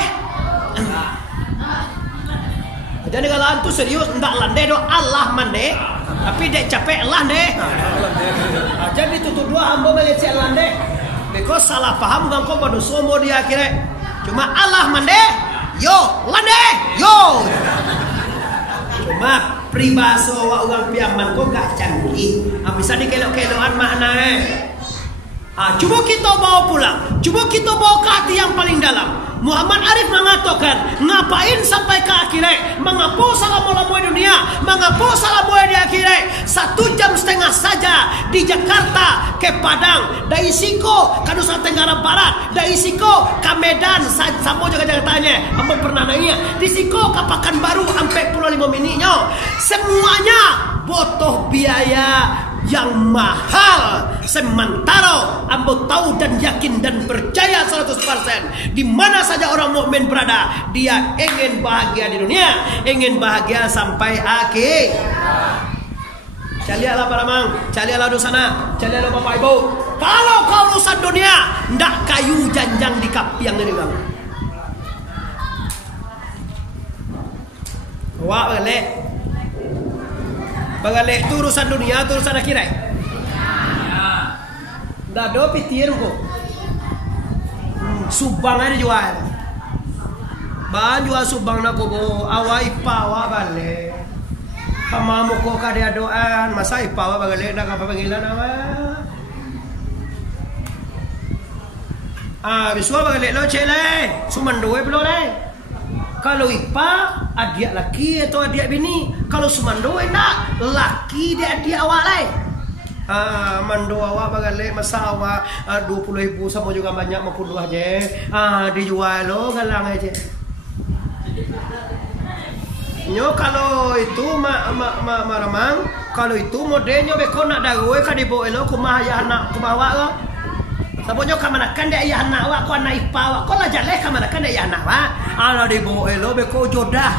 Jadi kalau antu serius ndak landeh do Allah mandeh. Tapi dek capek landeh. Jadi tutup dua hamba meleceh landeh. Because salah paham gang kau pada somo di akhirat. Cuma Allah mandeh. Yo landeh. Yo. Cuma pribaso wa ugang piaman kok gak canggih. Bisa dikelok-kelokan makna. Coba kita bawa pulang. Coba kita bawa ke hati yang paling dalam. Muhammad Arif mengatakan, ngapain sampai ke akhirat? Mengapa salamu dunia? Mengapa salamu di akhirat? 1,5 jam saja di Jakarta ke Padang, dari Siko ke Nusa Tenggara Barat, dari Siko ke Medan, sama juga Jakartanya. Ambo pernah nanya, di Siko ke Pekanbaru sampai 45 menitnya. Semuanya butuh biaya yang mahal. Sementara ambo tahu dan yakin dan percaya 100% di mana saja orang mukmin berada, dia ingin bahagia di dunia, ingin bahagia sampai akhir. Calialah para mang, calialah di sana, calialah Bapak Ibu. Kalau kau urusan dunia, ndak kayu janjang di kapiang ini bang. Wah boleh. Bagale itu urusan dunia, itu urusan akhirat. Dah do pitir kok. Subang aja jual. Ban jual subang nak bobo awai pawa bale. Pamamu ko kada doan, masa ipawa bagale nak apa panggilan awak. Biswa bagale lo cele, sumandoe belum le. Kalau ipa adik laki atau adik bini, kalau sumandoe nak laki dia adik awak le. Mando awak bagale masa awak 20.000 sama juga banyak maupun dua aja. Dijual lo galang aja. Nyo kalau itu maramang kalau itu modelnya beko nak dagoe ka dibo elo kumaha ya anak kumaha lo. Sabonyo ka manakan de ya anak wa ko anak ipa wa ko la jale ka manakan de ya anak wa. Ala dibo elo beko jodah.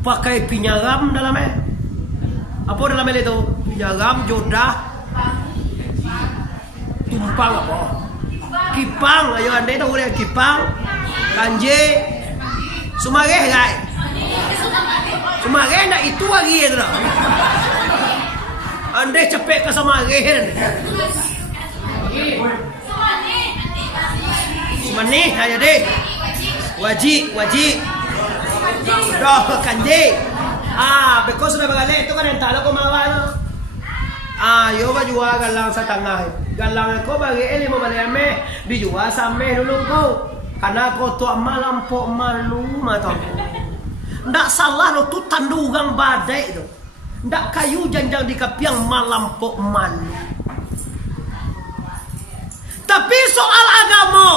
Pakai pinyagam dalamnya. Apa dalamnya itu? Pinyagam, jodah, tumpang apa? Kipang, ayo anda tahu dia kipang, kanje, sumage guys. Sumage nak itu lagi ya tu. Anda cepet ke sumage. Sumani, ayo deh. Wajib. Dah kanje. Because sudah bagale itu kan entalo ko mawalo. Yo ba jual galang sa tangah. Galang ko bagi eli mo baleme dijual sampai dulu ko. Karena ko tu malam po malu mata. Ndak salah lo tu tandugang badai tu. Ndak kayu janjang di kapiang malam po malu. Tapi soal agama.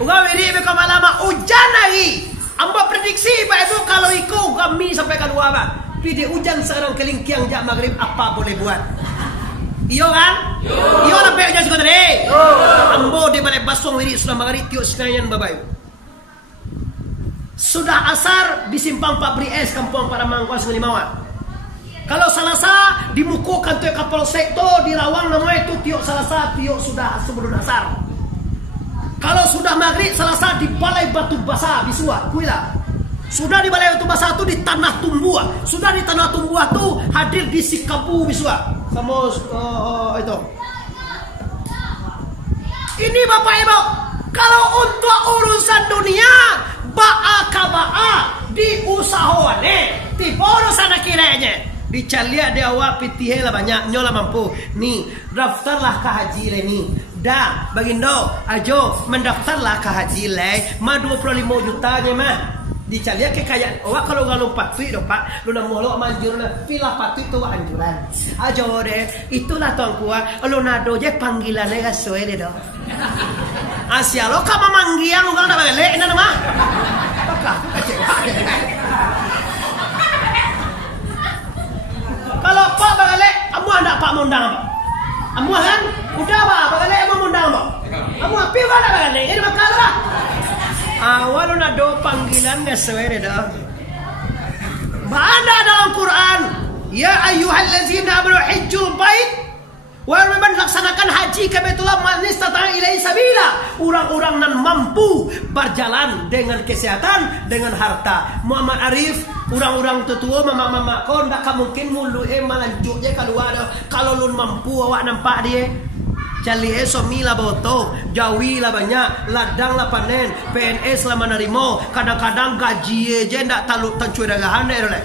Ugawi ini beko malama ujan lagi. Amba prediksi Pak Ibu kalau ikut kami sampai kedua Pak. Pidi hujan sekarang kelingkiang jak maghrib apa boleh buat? Iyo kan? Iyo lah pe hujan suka tadi. Ambo di balai basong wiri sudah maghrib tiok sekalian Bapak Ibu. Sudah asar di simpang Pak Bri S kampung para mangkuas Ngelimawan. Kalau Salasa di muko kantor kapal sektor di Rawang namanya itu tiok Salasa tiok sudah sebelum asar. Kalau sudah maghrib Selasa di balai batu basah Bisua, kuila. Sudah di balai batu basah itu di tanah tumbuah. Sudah di tanah tumbuah itu hadir di Sikapu Bisua. Sama itu. Ini Bapak Ibu, kalau untuk urusan dunia ba'a di usahawane, tipe urusan kiranya. Dicalia dia awak pitih lah banyak nyola mampu. Nih, daftarlah ke haji le ni. Dah, bagindo, ajo mendaftarlah ke haji le. Ma 25 jutanya mah. Dicalia kekayaan. Awak kalau galung patui dong Pak, lu nak molok manjur na pilah patui tu anjuran. Ajo deh, itulah tuan kuah. Lu nado je panggilannya gasoe deh dong. Asia lo kama manggiang lu kalau nak balik ina nama. Apakah kecewa? Kalau Pak bagale, amu anda Pak mundang apa? Amu kan? Udah Pak bagale amu mundang apa? Amu api kan bagale? Ini bakal lah. Awal nak do panggilan sesuai dah. Mana dalam Quran? Ya ayyuhallazina amanu hajjul bait. Wahai man laksanakan haji ke Baitullah man istata'a ilaihi sabila. Orang-orang nan mampu berjalan dengan kesehatan, dengan harta. Muhammad Arif, orang-orang tetua mama-mama kau ndak mungkin mulu malanjutnya keluar kalau lu mampu awak nampak dia. Cali somila boto, jawi lah banyak, ladang lah panen, PNS lah menerima, kadang-kadang gaji aja ndak talu tancuy dagahan deh oleh.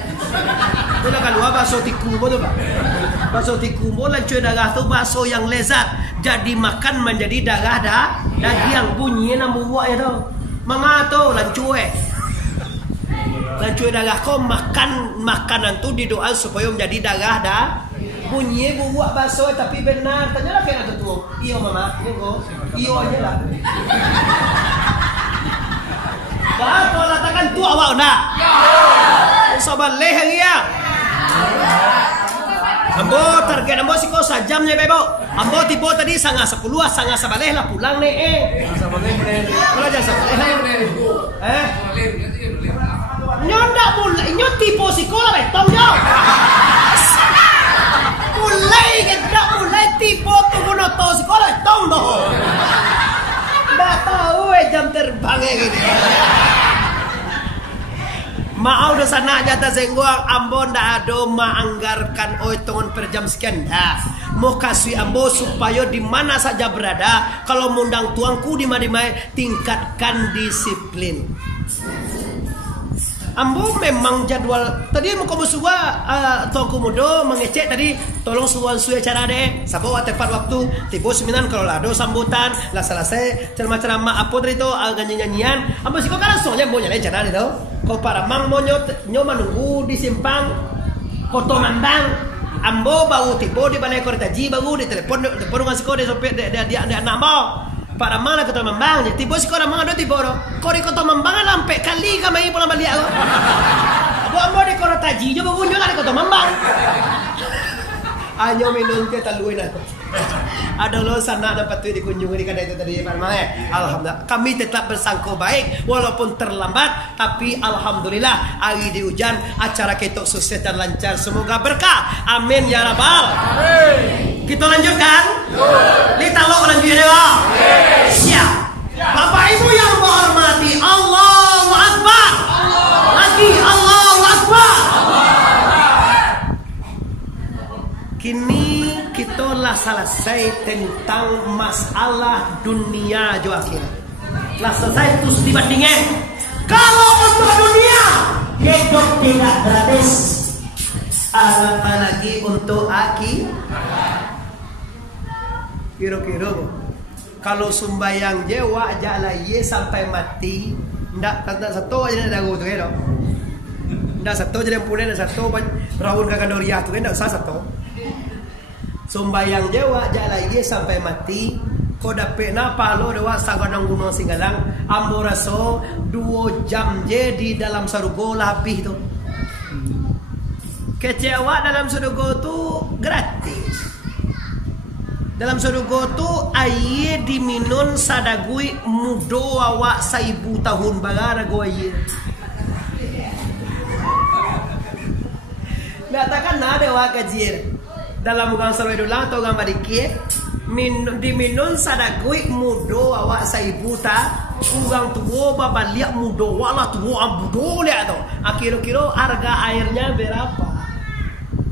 Itu lah keluar bakso tikumbo tu Pak. Bakso tikumbo lancuy dagah tu bakso yang lezat, jadi makan menjadi dagah daging bunyi nambu buat ya tu. Mangato lancuy. Lancuy dagah kau makan makanan tu didoa supaya menjadi dagah bunyi buat bakso tapi benar tanyalah kena ketua. Iyo mama, iyo aja lah. Bah kau latakan tu awak nak. Sabar leh ya. Ambo target ambo siko sajamnya bebo. Ambo tibo tadi sangat 10 sangat sabaleh lah pulang nih Sabaleh boleh. Kalau aja sabaleh. Nyondak mulai nyo tipe sekolah betong yo. Mulai tipe tu guna to sekolah betong doh. Ndak tahu jam terbang gini. Mau udah sana jatah sengguang ambo ndak ada menganggarkan tongon per jam sekian dah. Mau kasih ambo supaya di mana saja berada kalau mundang tuangku di mana tingkatkan disiplin. Ambo memang jadwal tadi mau kamu suka tuangku mudo mengecek tadi tolong suan suya cara deh sabo tepat waktu tibo 9 kalau lado sambutan lah selesai ceramah apa tadi itu nyanyian ambo sih kok kan soalnya mau nyalain cara itu kau para mang mau nyo menunggu di simpang foto mandang Ambo baru tiba di balai kota ji baru di telepon dengan sekolah dia nak mau. Para mana kota Mambang je. Tiba sekolah mana do tiba do. Kau di kota Mambang lampe kali kami pulang balik aku. Ambo di kota ji je baru nyolah di kota Mambang. Anyo minum ke taluin aku. Ada lo sana dapat tu dikunjungi di kedai itu tadi Pak Mae. Alhamdulillah kami tetap bersangka baik walaupun terlambat tapi alhamdulillah hari di hujan acara kita sukses dan lancar semoga berkah. Amin ya rabbal. Amin. Kita lanjutkan? Kita lo lanjutkan ya. Siap. Bapak Ibu yang menghormati Allahu Akbar. Lagi Allahu Akbar. Kini kita lah selesai tentang masalah dunia jo akhirat. Lah selesai terus dibandingkan. Kalau untuk dunia hidup tidak gratis, apalagi untuk akhirat. Kira-kira kalau sembayang jewa aja ye sampai mati, ndak satu aja ndak dagu tu kan. Ndak satu aja yang punya ndak satu rawun kakak Doria tu kan ndak usah satu. Sembayang jewa jala ye sampai mati ko dapat napa lo dewa sagadang gunung Singgalang ambo raso 2 jam je di dalam surga lah habis tu. Kecewa dalam surga tu gratis. Dalam surga tu air diminum sadagui mudo awak 1000 tahun bagara go air. Ngatakan ada wa kajir. Dalam bukan sarwa dulang atau gambar dikit diminum sadagui mudo awak 1000 ta ugang tuwo babaliak mudo wala tuwo ambudo lihat tu kira-kira harga airnya berapa.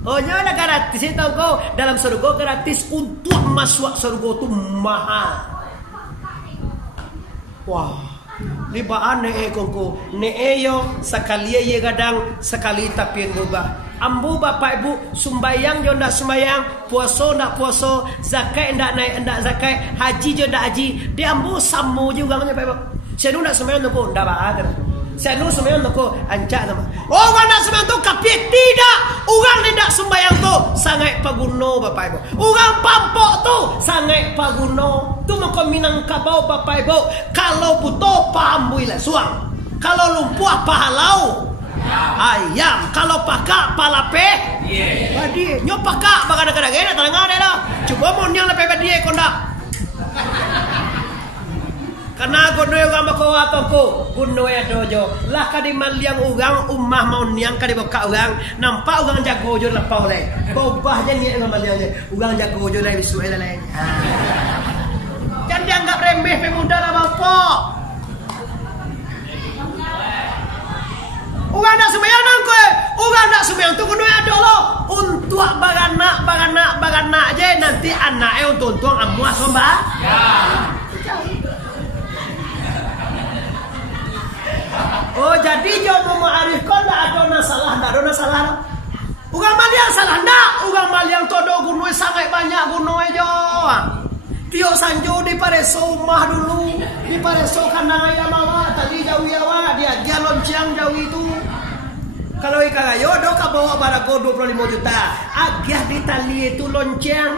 Oh nyonya gratis itu kau dalam surga gratis untuk masuk surga tu mahal. Wah libaan ne kongko ne yo sekali ye gadang sekali tapi ngubah. Ambu bapak ibu sumbayang jo ndak sumbayang, puasa ndak puasa, zakat ndak naik ndak zakat, haji jo ndak haji, dia ambu samu juga kan bapak ibu. Saya ndak sumbayang tu ndak ada. Saya nu sumbayang tu ancak sama. Oh ndak sumbayang tu kapit tidak, orang ndak sumbayang tu sangat paguno bapak ibu. Orang pampok tu sangat paguno. Tu mako Minangkabau bapak ibu. Kalau butuh pahambui lah suang. Kalau lumpuh pahalau. Ayam kalau pakak palape badi nyo pakak baga daga daga tangan ada coba mon yang lepe badi konda karena gono yo gamba ko atoko gono ya dojo lah kadi maliang ugang ummah mau niang kadi boka ugang nampak ugang jago jo lepau le bobahnya ni ngam maliang ugang jago jo le bisu ele le jangan dianggap remeh pemuda lah bapak. Ugang nak sembahyang nangko, ugang nak sembahyang tu kuno ada lo. Untuk baganak je nanti anak untuk amuah sombah. Ya. Oh jadi jodoh Ma'arif kau tak ada salah. Ugang maliang salah ndak, ugang maliang todo gunung sangat banyak gunung jo. Tio Sanjo di Pareso mah dulu, di Pareso kandang ayam awak tadi jauh awak dia lonceng jauh itu. Kalau ikan ayo do ka bawa barago 25 juta, agih di tali itu lonceng.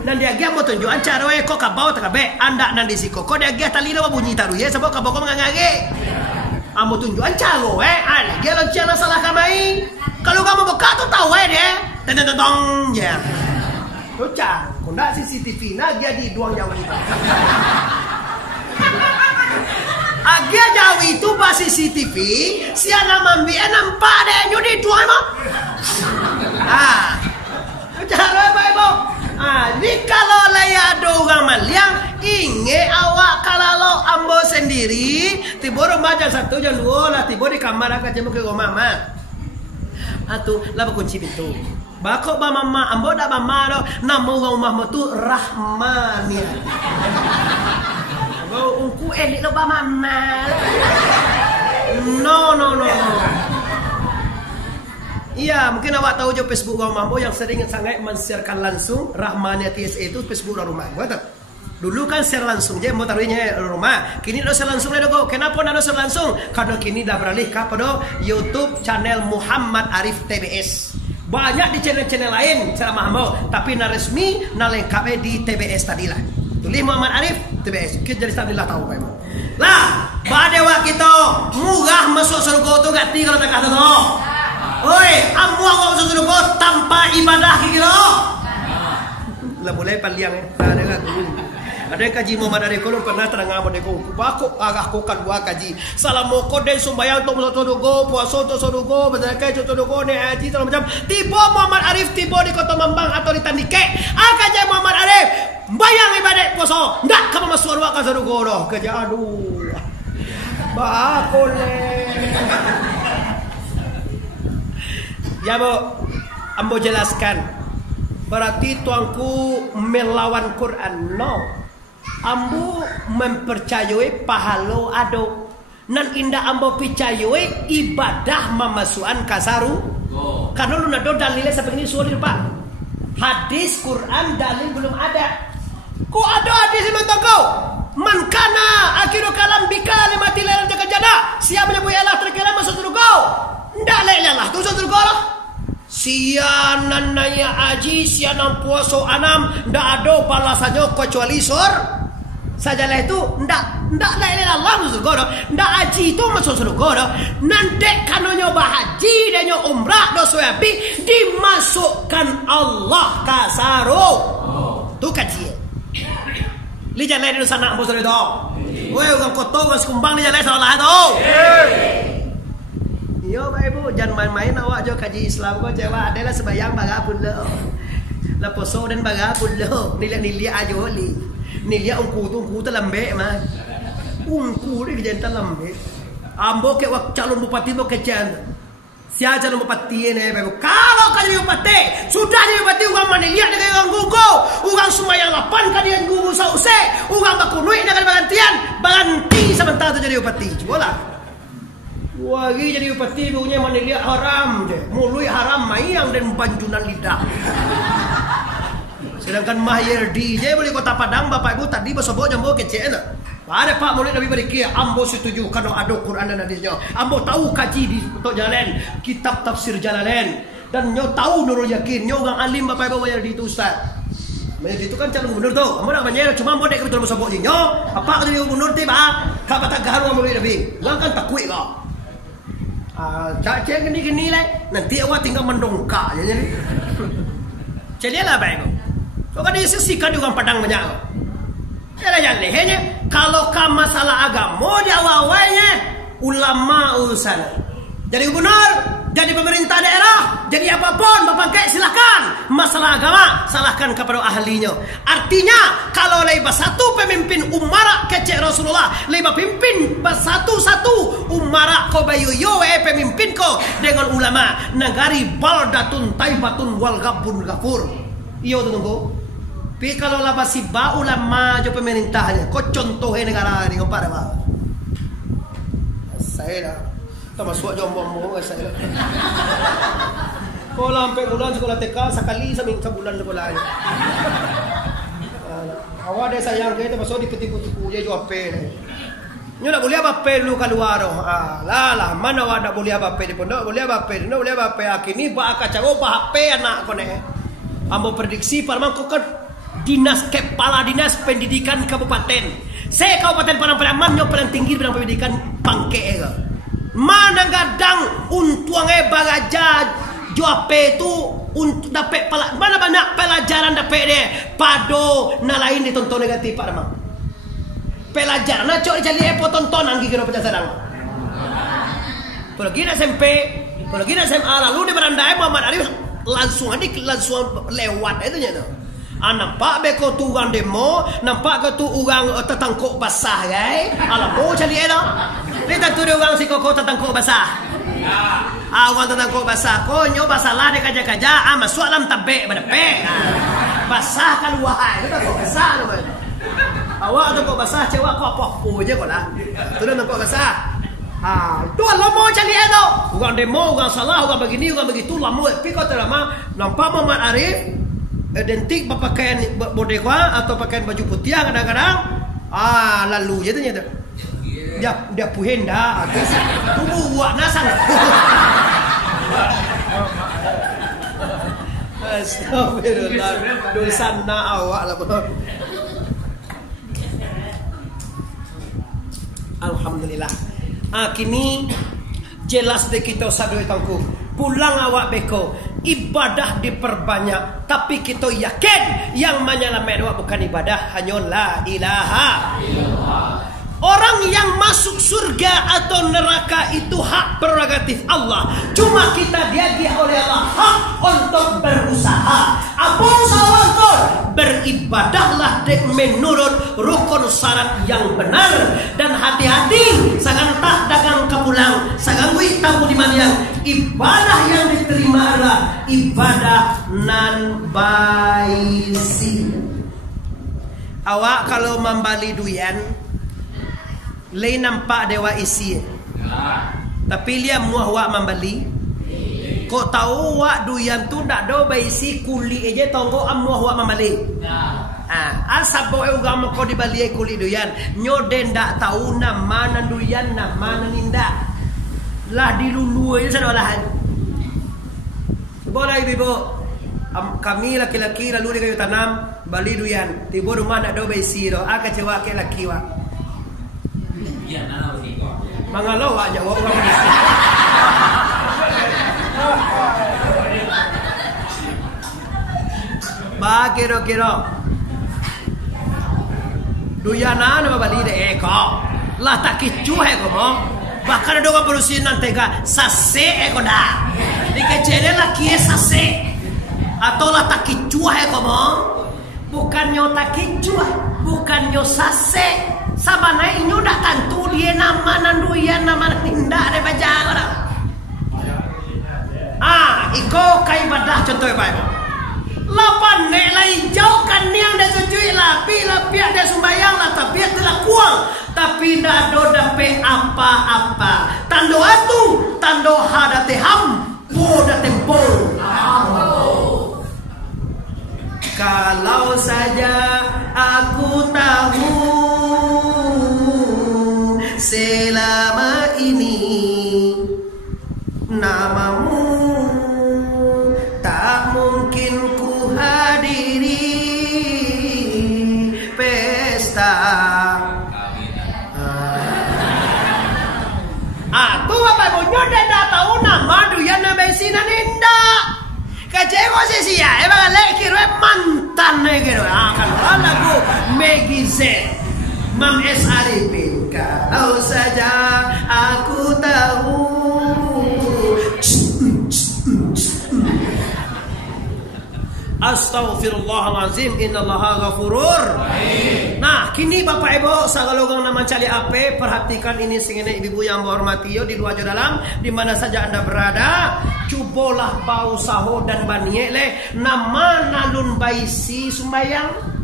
Dan dia agih mau tunjukan cara kok ka bawa tak be, anda nan di siko. Kok dia agih tali lo bunyi taruh ya sebab ka bawa ngangage. Amo tunjukan calo ada dia lonceng salah kamai. Kalau kamu buka tu tahu dia. Tentang ya. Lucah, kau nak CCTV nak dia di duang jauh itu. Agia jauh itu pas CCTV, si anak mambi nampak deh nyudi duang mah. Cara apa ibu? Ni kalau layak doang maliang, inge awak kalau ambo sendiri, tiba rumah jam 1 jam 2 lah tiba di kamar agak jam ke mama. Atuh lah kunci pintu. Bakok ba mama, ambo dak mama do, nama rumah tu Rahmania. Ambo ungku elik lo ba mama. No. Iya, mungkin awak tahu jo Facebook rumah ambo yang sering sangat men-sharekan langsung Rahmania TSA itu Facebook rumah. Gua tahu. Dulu kan share langsung je mau taruhnya rumah. Kini lo share langsung le do. Kenapa ndak share langsung? Karena kini dah beralih ke pada YouTube channel Muhammad Arif TBS. Banyak di channel-channel lain ceramah ambo, tapi na resmi na lengkapnya di TBS tadi lah. Tulis Muhammad Arif TBS. Kita jadi alhamdulillah tahu Pak. Lah, pada waktu kita murah masuk surga tu gak kalau tak kata tu. Oi, ambo masuk surga tanpa ibadah kira. Lah boleh paliang ada kan. Ada kaji Muhammad Arif kalau pernah terang ambo deko. Bako agak ko kan buat kaji. Salam moko den sumbayang tu masuk surga, puasa tu surga, berzakat tu surga, ni haji segala macam. Tiba Muhammad Arif tiba di Kota Mambang atau di Tandike. Kaji Muhammad Arif bayang ibadat puasa. Ndak kamu masuk surga kan surga dah. Kerja aduh. Bako le. Ya bu, ambo jelaskan. Berarti tuanku melawan Quran. No. Ambo mempercayai pahala ado. Nan indah ambo percayai ibadah memasukan kasaru. Karena lu nado dalilnya seperti ini sulit Pak. Hadis Quran dalil belum ada. Kok ada hadis yang kau? Man kana akhiru kalam bika limati lailan jaga jada. Siapa menyebut Allah terkira masuk surga? Ndak lailah tu masuk surga lah. Sianan naya aji, sianan puasa anam, ndak ada balasannya kecuali sur. Sajalah itu ndak la Allah masuk surga dah. Ndak haji itu masuk surga dah. Nanti kalau nyoba haji dan nyoba umrah dosa api dimasukkan Allah kasaro. Tu kaji. Li jalan di sana ambo sore tu. Woi orang kotor orang sekumbang li jalan salah tu. Yo baik ibu jangan main-main awak jo kaji Islam kau cewek adalah sebayang baga pun lo. La poso dan baga pun lo. Nilai ajo li. Nilai ungku terlembek mah. Ungku ni kejantan lembek. Ambo ke wak calon bupati mo kejan. Siapa calon bupati ni baik. Kalau kau jadi bupati, sudah jadi bupati orang mana lihat dengan orang gugu. Orang semayang 8 kali dengan gugu sause. Orang bakunui dengan bagantian. Baganti sebentar tu jadi bupati. Cubalah. Wagi jadi bupati dunia mana lihat haram je. Mului haram mayang dan banjunan lidah. Sedangkan Mahyardi je boleh Kota Padang Bapak Ibu tadi bersobok jambo kecil nak. Ada Pak Maulid Nabi Bariki, ambo setuju kalau ada Quran dan hadisnya. Ambo tahu kaji di untuk jalan kitab tafsir Jalalain dan nyo tahu Nurul Yakin, nyo orang alim Bapak Ibu Mahyardi itu Ustaz. Mahyardi itu kan calon gubernur tu. Ambo nak banyak cuma ambo dek betul bersobok je. Nyo apa jadi gubernur ti ba? Ka batang gaharu Maulid Nabi. Lang kan takui kau. Cak gini lah. Nanti awak tinggal mendongkak je jadi. Celialah Bapak Ibu. So kan disisikan di orang Padang banyak. Jangan lehnya. Kalau kan masalah agama di awal-awalnya ulama urusan. Jadi gubernur, jadi pemerintah daerah, jadi apapun Bapak silakan. Masalah agama salahkan kepada ahlinya. Artinya kalau lebih satu pemimpin umara kecek Rasulullah, lebih pimpin satu-satu umara ko bayuyo pemimpin ko dengan ulama negari baldatun taibatun wal ghabun ghafur. Iyo tu tunggu. Tapi kalau lah basi ba ulama jo pemerintahnya, kau contohnya negara ni kau pada ba. Saya dah, tak masuk jombong saya. Kau sampai bulan sekolah TK sekali sebulan sekolahnya. Awak ada sayang kita masuk di peti-peti je jo ape ni. Nyo nak boleh apa ape lu keluar doh. Lah mana awak nak boleh apa ape di pondok, boleh apa ape, nak boleh apa ape akini ba kacau ba ape anak kau ni. Ambo prediksi parman kau kan dinas kepala dinas pendidikan kabupaten. Saya kabupaten Padang nyo paling tinggi bidang pendidikan pangke. Mana gadang untuang bagaja jo ape tu untuk dapat mana banyak pelajaran dapat dia pado na lain ditonton negatif Pak Ramang. Pelajaran na cok jadi tonton anggi kena pecah sedang. Pergi na SMP, pergi na SMA lalu di berandai Muhammad Arif langsung lewat itu nya tu. Nampak beko tu orang demo, nampak ke tu orang tetangkok basah gai. Alapo cari dah. Ni tak tu orang si koko tetangkok basah. Orang tetangkok basah. Ko nyo basalah de kaja-kaja, masuk dalam tabek berdepe. Basah keluar. Itu tak basah tu. Awak tetangkok basah, cewek kau apa-apa je kau lah. Tu tetangkok basah. Tu lama cari dah. Orang demo, orang salah, orang begini, orang begitu lama. Tapi kau terlama nampak Muhammad Arif identik berpakaian bodega atau pakaian baju putih kadang-kadang lalu je tu nya tu. Dia puhenda tubuh buat nasang. Astagfirullah. Dosana awak lah. Alhamdulillah. Kini jelas deh kita sadoi tangku. Pulang awak beko. Ibadah diperbanyak. Tapi kita yakin yang menyelamat awak bukan ibadah, hanya la ilaha illallah. Orang yang masuk surga atau neraka itu hak prerogatif Allah. Cuma kita diagih oleh Allah hak untuk berusaha. Apa usaha untuk beribadahlah menurut rukun syarat yang benar. Dan hati-hati sangan tak dagang kepulang, sangan wik tamu di mana. Ibadah yang diterima adalah ibadah nan baisi. Awak kalau membali duyan lain nampak dewa isi. Tapi dia muah wak membeli. Kok tahu wak duyan tu tak ada baisi kuli aja tonggo amuah wak membeli. Asap bawa agama kau dibeli kuli duyan. Nyoden tak tahu nama nan duyan nama nan indah. Lah dilulu aja sadolah. Boleh ibu. Kami laki-laki lalu di kayu tanam bali duyan. Tiba rumah nak ada baisi do. Kecewa ke laki wak. Mangalo aja orang mesti. Ba kira-kira duyana nama bali de eko. Lah tak kicu eko mo. Bahkan ada orang berusin nanti ka sase eko dah. Dikecele laki sase. Atau lah tak kicu eko mo. Bukan nyo tak kicu, bukan nyo sase. Sama naik inyo dah tentu dia nama nanduyan nama tindak ada baca orang. Iko kai badah contoh baik. Lapan nek lai jauhkan niang dah sujui lapi ada sembayang lah tapi telah kuang tapi dah do dape apa-apa. Tando atu tando hadate ham po da tempo. Kalau saja aku tahu selama ini namamu tak mungkin ku hadiri pesta. Tu apa bunyo dah dah tahu nama duyan besi naninda. Kecewa sih ya, emang lek kira mantan gitu. Kalau lagu Megize Mam S. Arifin. Kalau saja aku tahu. Astaghfirullahalazim, innallaha ghafurur. Nah, kini Bapak Ibu sagalogang nama cali ape, perhatikan ini singene ibu yang berhormati yo di luar jo dalam, di mana saja Anda berada, cubolah bau saho dan banie le nama nalun baisi sumbayang.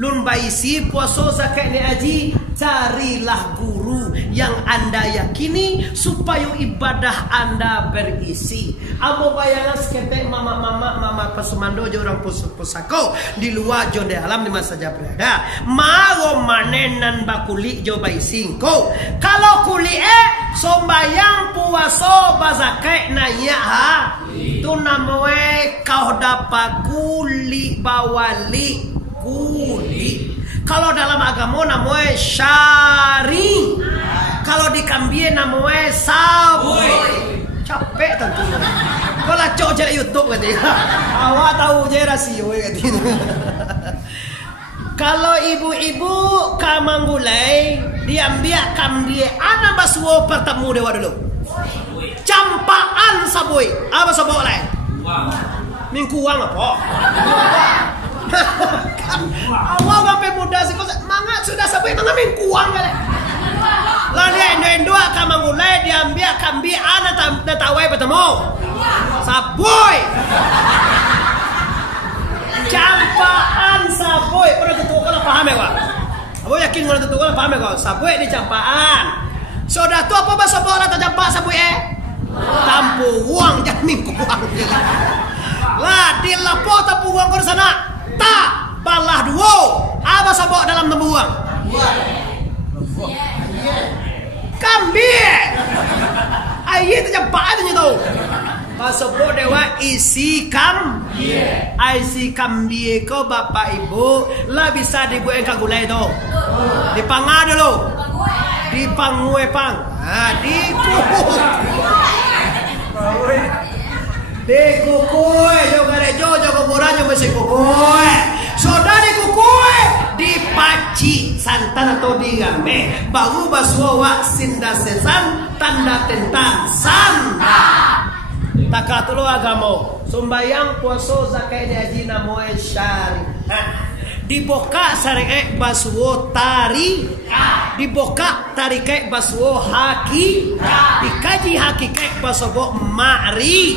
Lun baisi puasa zakat ni aji, carilah guru yang Anda yakini supaya ibadah Anda berisi. Amo bayangan seketek mama pasumando jo orang pusako di luar jo dalam di masa saja berada. Mau manenan bakuli jo baisingko. Kalau kuli sombayang puasa bazakat nanya ha. Itu namanya kau dapat kuli bawali. Kuli. Kalau dalam agama namanya syari. Kalau di Kambie namanya sabui. Capek tentunya. Kalau cok jadi YouTube katanya. Awak tahu je rasio katanya. Kalau ibu-ibu kamanggulai diambil Kambie anak basuo pertemu dewa dulu. Campaan sabui. Apa sabuk lain? Mingkuang apa? Allah sampai muda sih kok mangga sudah sampai mangga mingkuang kali. Lah dia Indo akan mengulai diambil Kambie anak tawai bertemu. Saboy. Campaan saboy. Pernah tentukan paham ya, Pak? Aku yakin pernah tentukan paham ya, Pak? Saboy di campaan. Sudah tu apa bahasa bola atau campak saboy Tampu uang jangan mingkuang. Lah di lapo tampu uang ke sana. Tak balah duo. Apa sabok dalam tembuang? Kambie. Ayat tu campak aja tu. Pasok dewa isi kambie ko bapak ibu lah bisa dibuat ke gulai tu. Dipangah dulu. Dipangue pang. Dikukui juga rejo kuburannya masih kukui. Sudah dikukui dipaci santan atau digame baru baswa sinda sesan tanda tentang santa. Takatulo agamo sumbayang puaso zakai haji namoe syari. Diboka sarek baswo tari, diboka tarikek baswo haki, dikaji hakikek basobo ma'ri.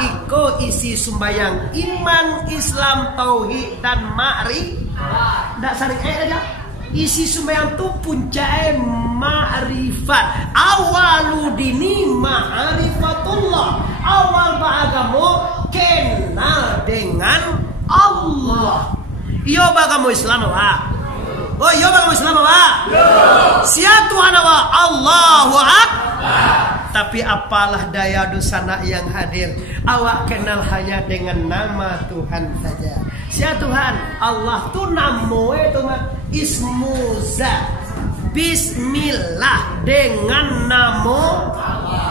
Iko isi sumbayang iman, Islam, tauhid dan ma'ri. Ndak sarek aja. Isi sembahyang tu puncaknya ma'rifat. Awalu dini ma'rifatullah. Awal beragama kenal dengan Allah. Iyo bagamu Islam wa. Oh iyo bagamu Islam wa. Siapa Tuhan wa? Allahu Akbar. Tapi apalah daya dosana yang hadir. Awak kenal hanya dengan nama Tuhan saja. Siapa Tuhan? Allah tu namo itu ismuza. Bismillah dengan nama.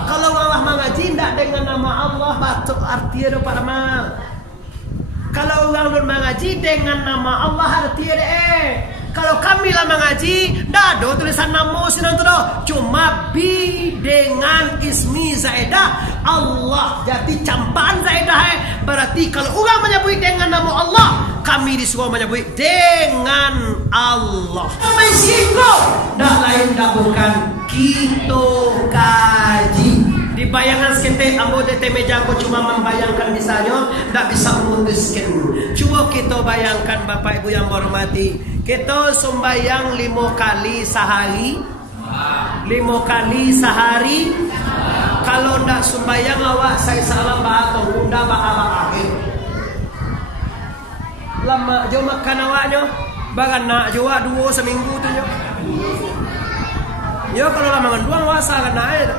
Kalau Allah mengaji tidak dengan nama Allah, batuk artinya Pak Ramal. Kalau orang non mengaji dengan nama Allah artinya Kalau kami lah mengaji, dah ada tulisan nama sinan tu dah. Cuma bi dengan ismi zaidah Allah. Jadi campaan zaidah berarti kalau orang menyebut dengan nama Allah, kami disuruh menyebut dengan Allah. Mexico dah lain dah bukan kita kaji. Di bayangan sekete ambo de meja aku cuma membayangkan misalnya, tak bisa memutuskan. Cuba kita bayangkan Bapak Ibu yang hormati, kita sembahyang 5 kali sehari, 5 kali sehari. Kalau ndak sembahyang awak saya salam atau unda bahala akhir. Lama jo makan awaknya, bahkan nak jua 2 seminggu tu yo. Yo kalau lama ngan 2 wasa kan naik.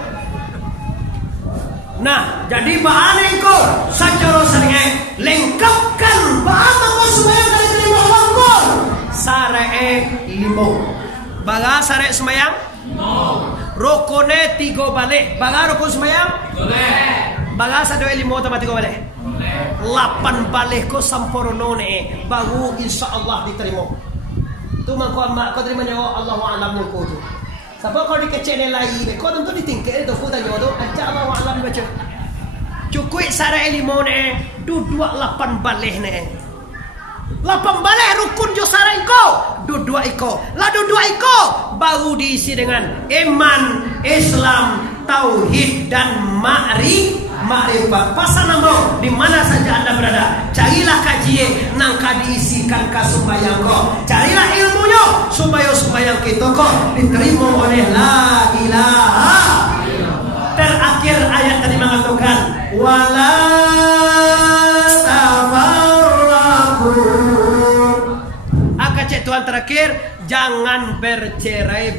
Nah, jadi bahan engko secara seringai lengkapkan bahan maka sembahyang kali terima langkor. Saree 5. Baga saree sembahyang? Rokone 3 balik. Baga rokon sembahyang? Boleh. Baga sadoi 5 tambah 3 balik? Boleh. 8 balik ko sampurno ne baru insyaallah diterima. Tu mangko mak ko terima nyawa Allahu a'lam ko tu. Sebab kalau dikecil lagi, kau tentu ditingkir itu kuda jodoh. Aja Allah alam baca. Cukup sarai 5 ne, 2 8 balik ne. 8 balik rukun jo sarai ko, 2 iko. Lah 2 iko baru diisi dengan iman, Islam, tauhid dan ma'rifat. Pasal nombor di mana saja Anda berada, carilah kajian nangka diisikan ke sembahyang ko. Carilah ilmunya supaya sembahyang kita ko diterima oleh la ilaha. Terakhir ayat tadi mengatakan wala tafarraqu. Akak cek Tuhan terakhir, jangan bercerai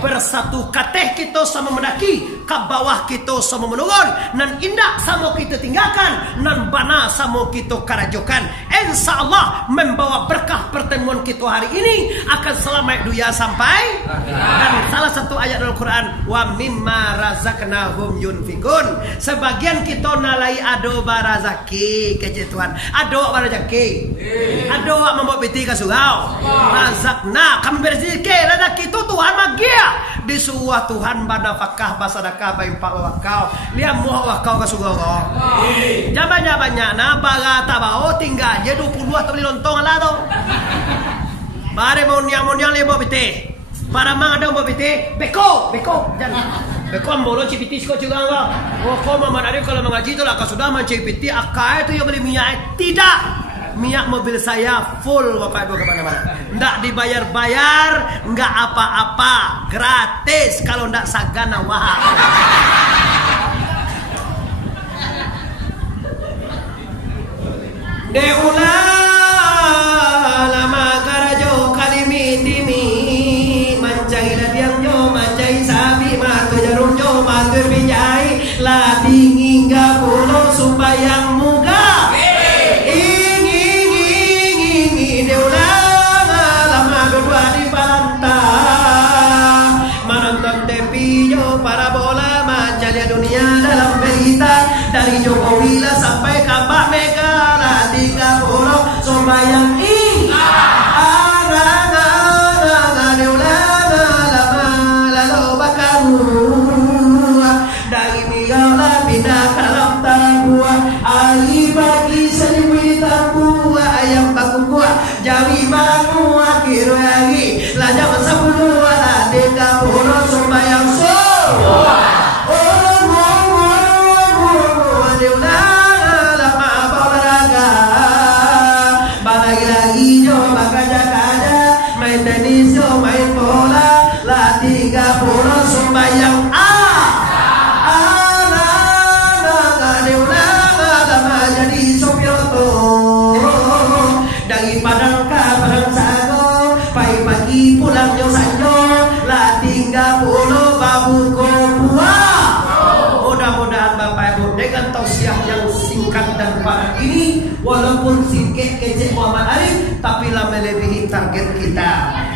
bersatu kateh kita sama mendaki ke bawah kita sama menurun nan indah sama kita tinggalkan nan bana sama kita karajokan. Insyaallah membawa berkah pertemuan kita hari ini akan selamat dunia sampai dan salah satu ayat dalam Quran wa mimma razaqnahum yunfikun. Sebagian kita nalai ado barazaki ke Tuhan, ado barazaki, ado membawa peti ke surau. Razaqna kami berzikir rezeki itu Tuhan magia di suah Tuhan pada fakah basadakah baik pak wakau liam muah wakau ke surau. Banyak na baga tabao tinggal je 20 atau beli lontong lah tu. Bare moniang le bawa peti. Para mang ada bawa peti beko jangan. Beko ambolo cipiti siko juga enggak. Oh kau mama dari kalau mengaji itu lah kau sudah mencipiti akai itu yang beli minyak tidak. Minyak mobil saya full Bapak Ibu kemana-mana. Nggak dibayar-bayar, nggak apa-apa, gratis kalau nggak sagana wah. Deula lama karajo kalimi timi mancai ladiang jo mancai sabi matu jarum jo matu binjai la tinggi video para ulama jaya dunia dalam berita dari Jokowi lah sampai ke Mbak Mega lah 30 sembahyang dari Migala pindah ke Tabua Ali bagi seni tabua ayam bakua jawi bangu akhir hari lajak sepuluh lah 30 sembahyang main tenis, main bola, lah 30 sembahyang jadi sopir dari Padang ke Padang Sago, pagi-pagi pulang jauh sanjo, lah 30 babu kopua. Mudah-mudahan Bapak Ibu dengan tausiah yang singkat dan padat ini, walaupun singkat kecil Muhammad Arif, tapi lah melebihi target kita.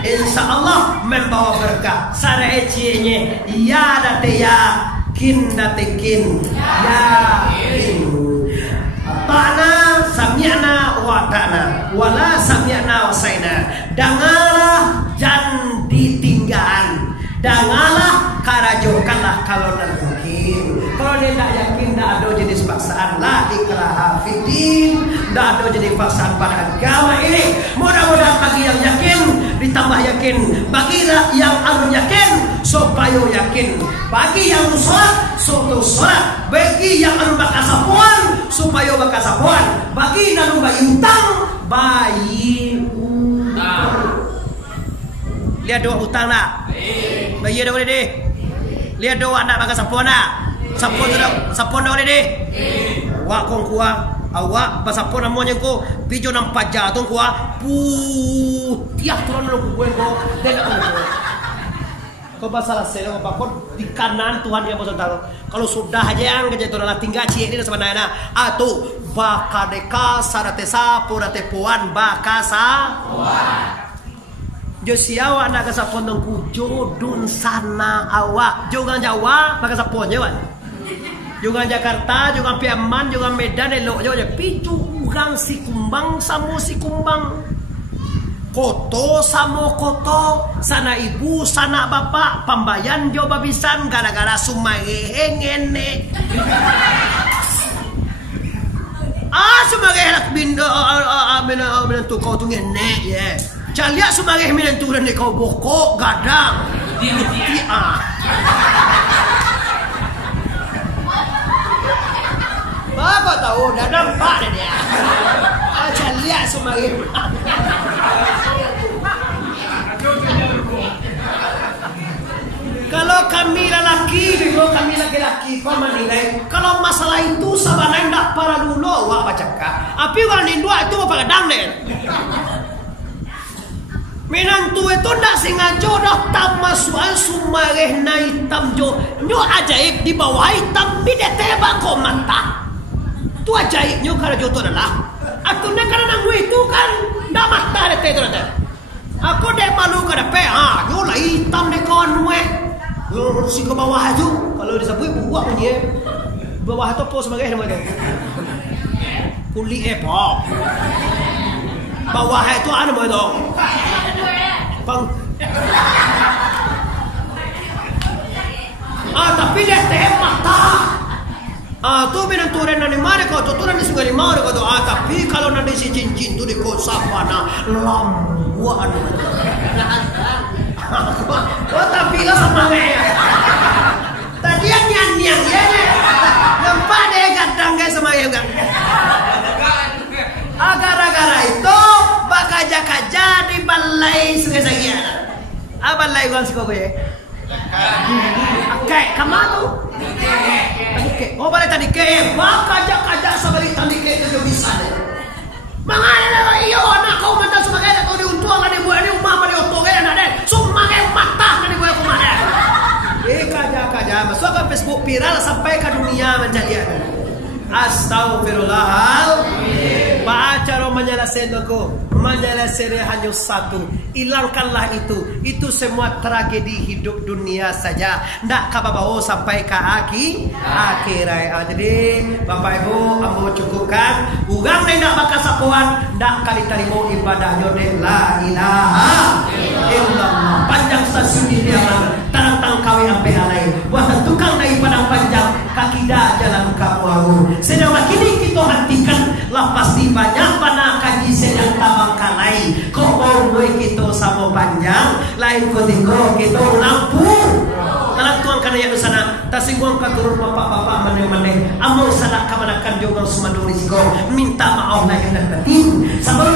Insya Allah membawa berkah. Sara ecinya, ya date yakin datekin, yakin. Ta'na sami'na wa ta'na, wala sami'na wa sayna. Dengarlah jangan ditinggal. Dengarlah karajokanlah kalau nantikin. Kalau dia tidak yakin, tidak ada jenis paksaan. La ikraha fiddin, tidak ada jenis paksaan pada agama ini. Mudah-mudahan bagi yang yakin ditambah yakin, bagi yang anu yakin supaya yakin, bagi yang sholat suatu sholat, bagi yang anu bakal sapuan supaya bakal sapuan, bagi yang bayi utang bayi utang. Lihat doa utang nak, bayi ada boleh deh. Lihat doa anak bakal sapuan nak. Sapon dah boleh deh. Wak kong kuah, awak pasapon namanya ko, video nampak jatuh kuah, putiah turun lu gue ko, dan kau masalah saya kau pakon di kanan Tuhan yang maksud tahu. Kalau sudah aja yang kejatuhan lah tinggal cie ini sebenarnya, atau bakadeka saratesa purate puan bakasa. Josiawa anak kasapon dengku jodun sana awak, jangan Jawa bakasapon Jawa. Juga Jakarta, juga Piaman, juga Medan, elok aja picu urang si kumbang samu si kumbang. Koto samo koto, sana ibu, sana bapak, pambayan jo babisan gara-gara sumage ngene. Sumage lak bindo menentu kau tu ngene ye. Calia sumage menentu dan kau boko gadang. Bapak tahu, dah nampak dia. Aja lihat sumage. Kalau kami lelaki, kami laki-laki, kau menilai. Kalau masalah itu sebenarnya tidak para dulu, wah bacakan. Tapi orang Indonesia itu apa kadang deh. Menantu itu tidak sengaja dah tamasuan sumareh na hitam jo. Nyo ajaib di bawah hitam bide tebak kau mata. Itu ajaibnya karena jodoh adalah. Aku nak karena nanggu itu kan tidak mata deh itu nanti. Aku deh malu kada pe, nyo lah hitam deh kawan gue. Si ke bawah itu, kalau disebut buah punya. Bawah itu apa sebagai namanya? Kulit apa? Bawah itu apa namanya? Bang. Tapi dia teh mata. Tu bilang turun nanti mana kau turun di sungai mana kau tapi kalau nanti si cincin tu di kota mana lambuan. Tapi lah sama ya. Tadi yang nyanyian ya nih. Nampak deh kadang guys sama ya kan. Gara-gara itu bakaja-kaja di balai sungai-sungai. Balai gua sih kau ya. Oke, kamu tuh. Oh balai tadi ke, bakaja-kaja sabali tadi ke itu bisa deh. Mangala iyo anak kau mata sebagai atau diuntuang ada buat ini umah pada otoge anak deh. Sumagai mata kan dibuat kemana? Kaja-kaja masuk ke Facebook viral sampai ke dunia menjadi ada. Astagfirullahaladzim. Baca menyelesaikan aku, menyelesaikan hanya satu. Hilangkanlah itu semua tragedi hidup dunia saja. Ndak kababawo sampai ke akhirat. Jadi Bapak Ibu, ambo cukupkan. Ugang ndak bakal sapuan, ndak kali tarimo ibadahnya de la ilaha illallah. Panjang stasiun di dia tantang kawe ampe alai. Buat tukang naik padang panjang kaki dah jalan kamu. Sedang kini kita hentikan lah pasti banyak mana kaji sedang tabang kalai. Kok mau kita sama panjang lain ketiga kita lampu. Dalam tuang kana yang sana tasingguang katurun bapak-bapak mana-mana. Amor salah kamanakan juga semandung risiko. Minta maaf lahir dan batin. Sabab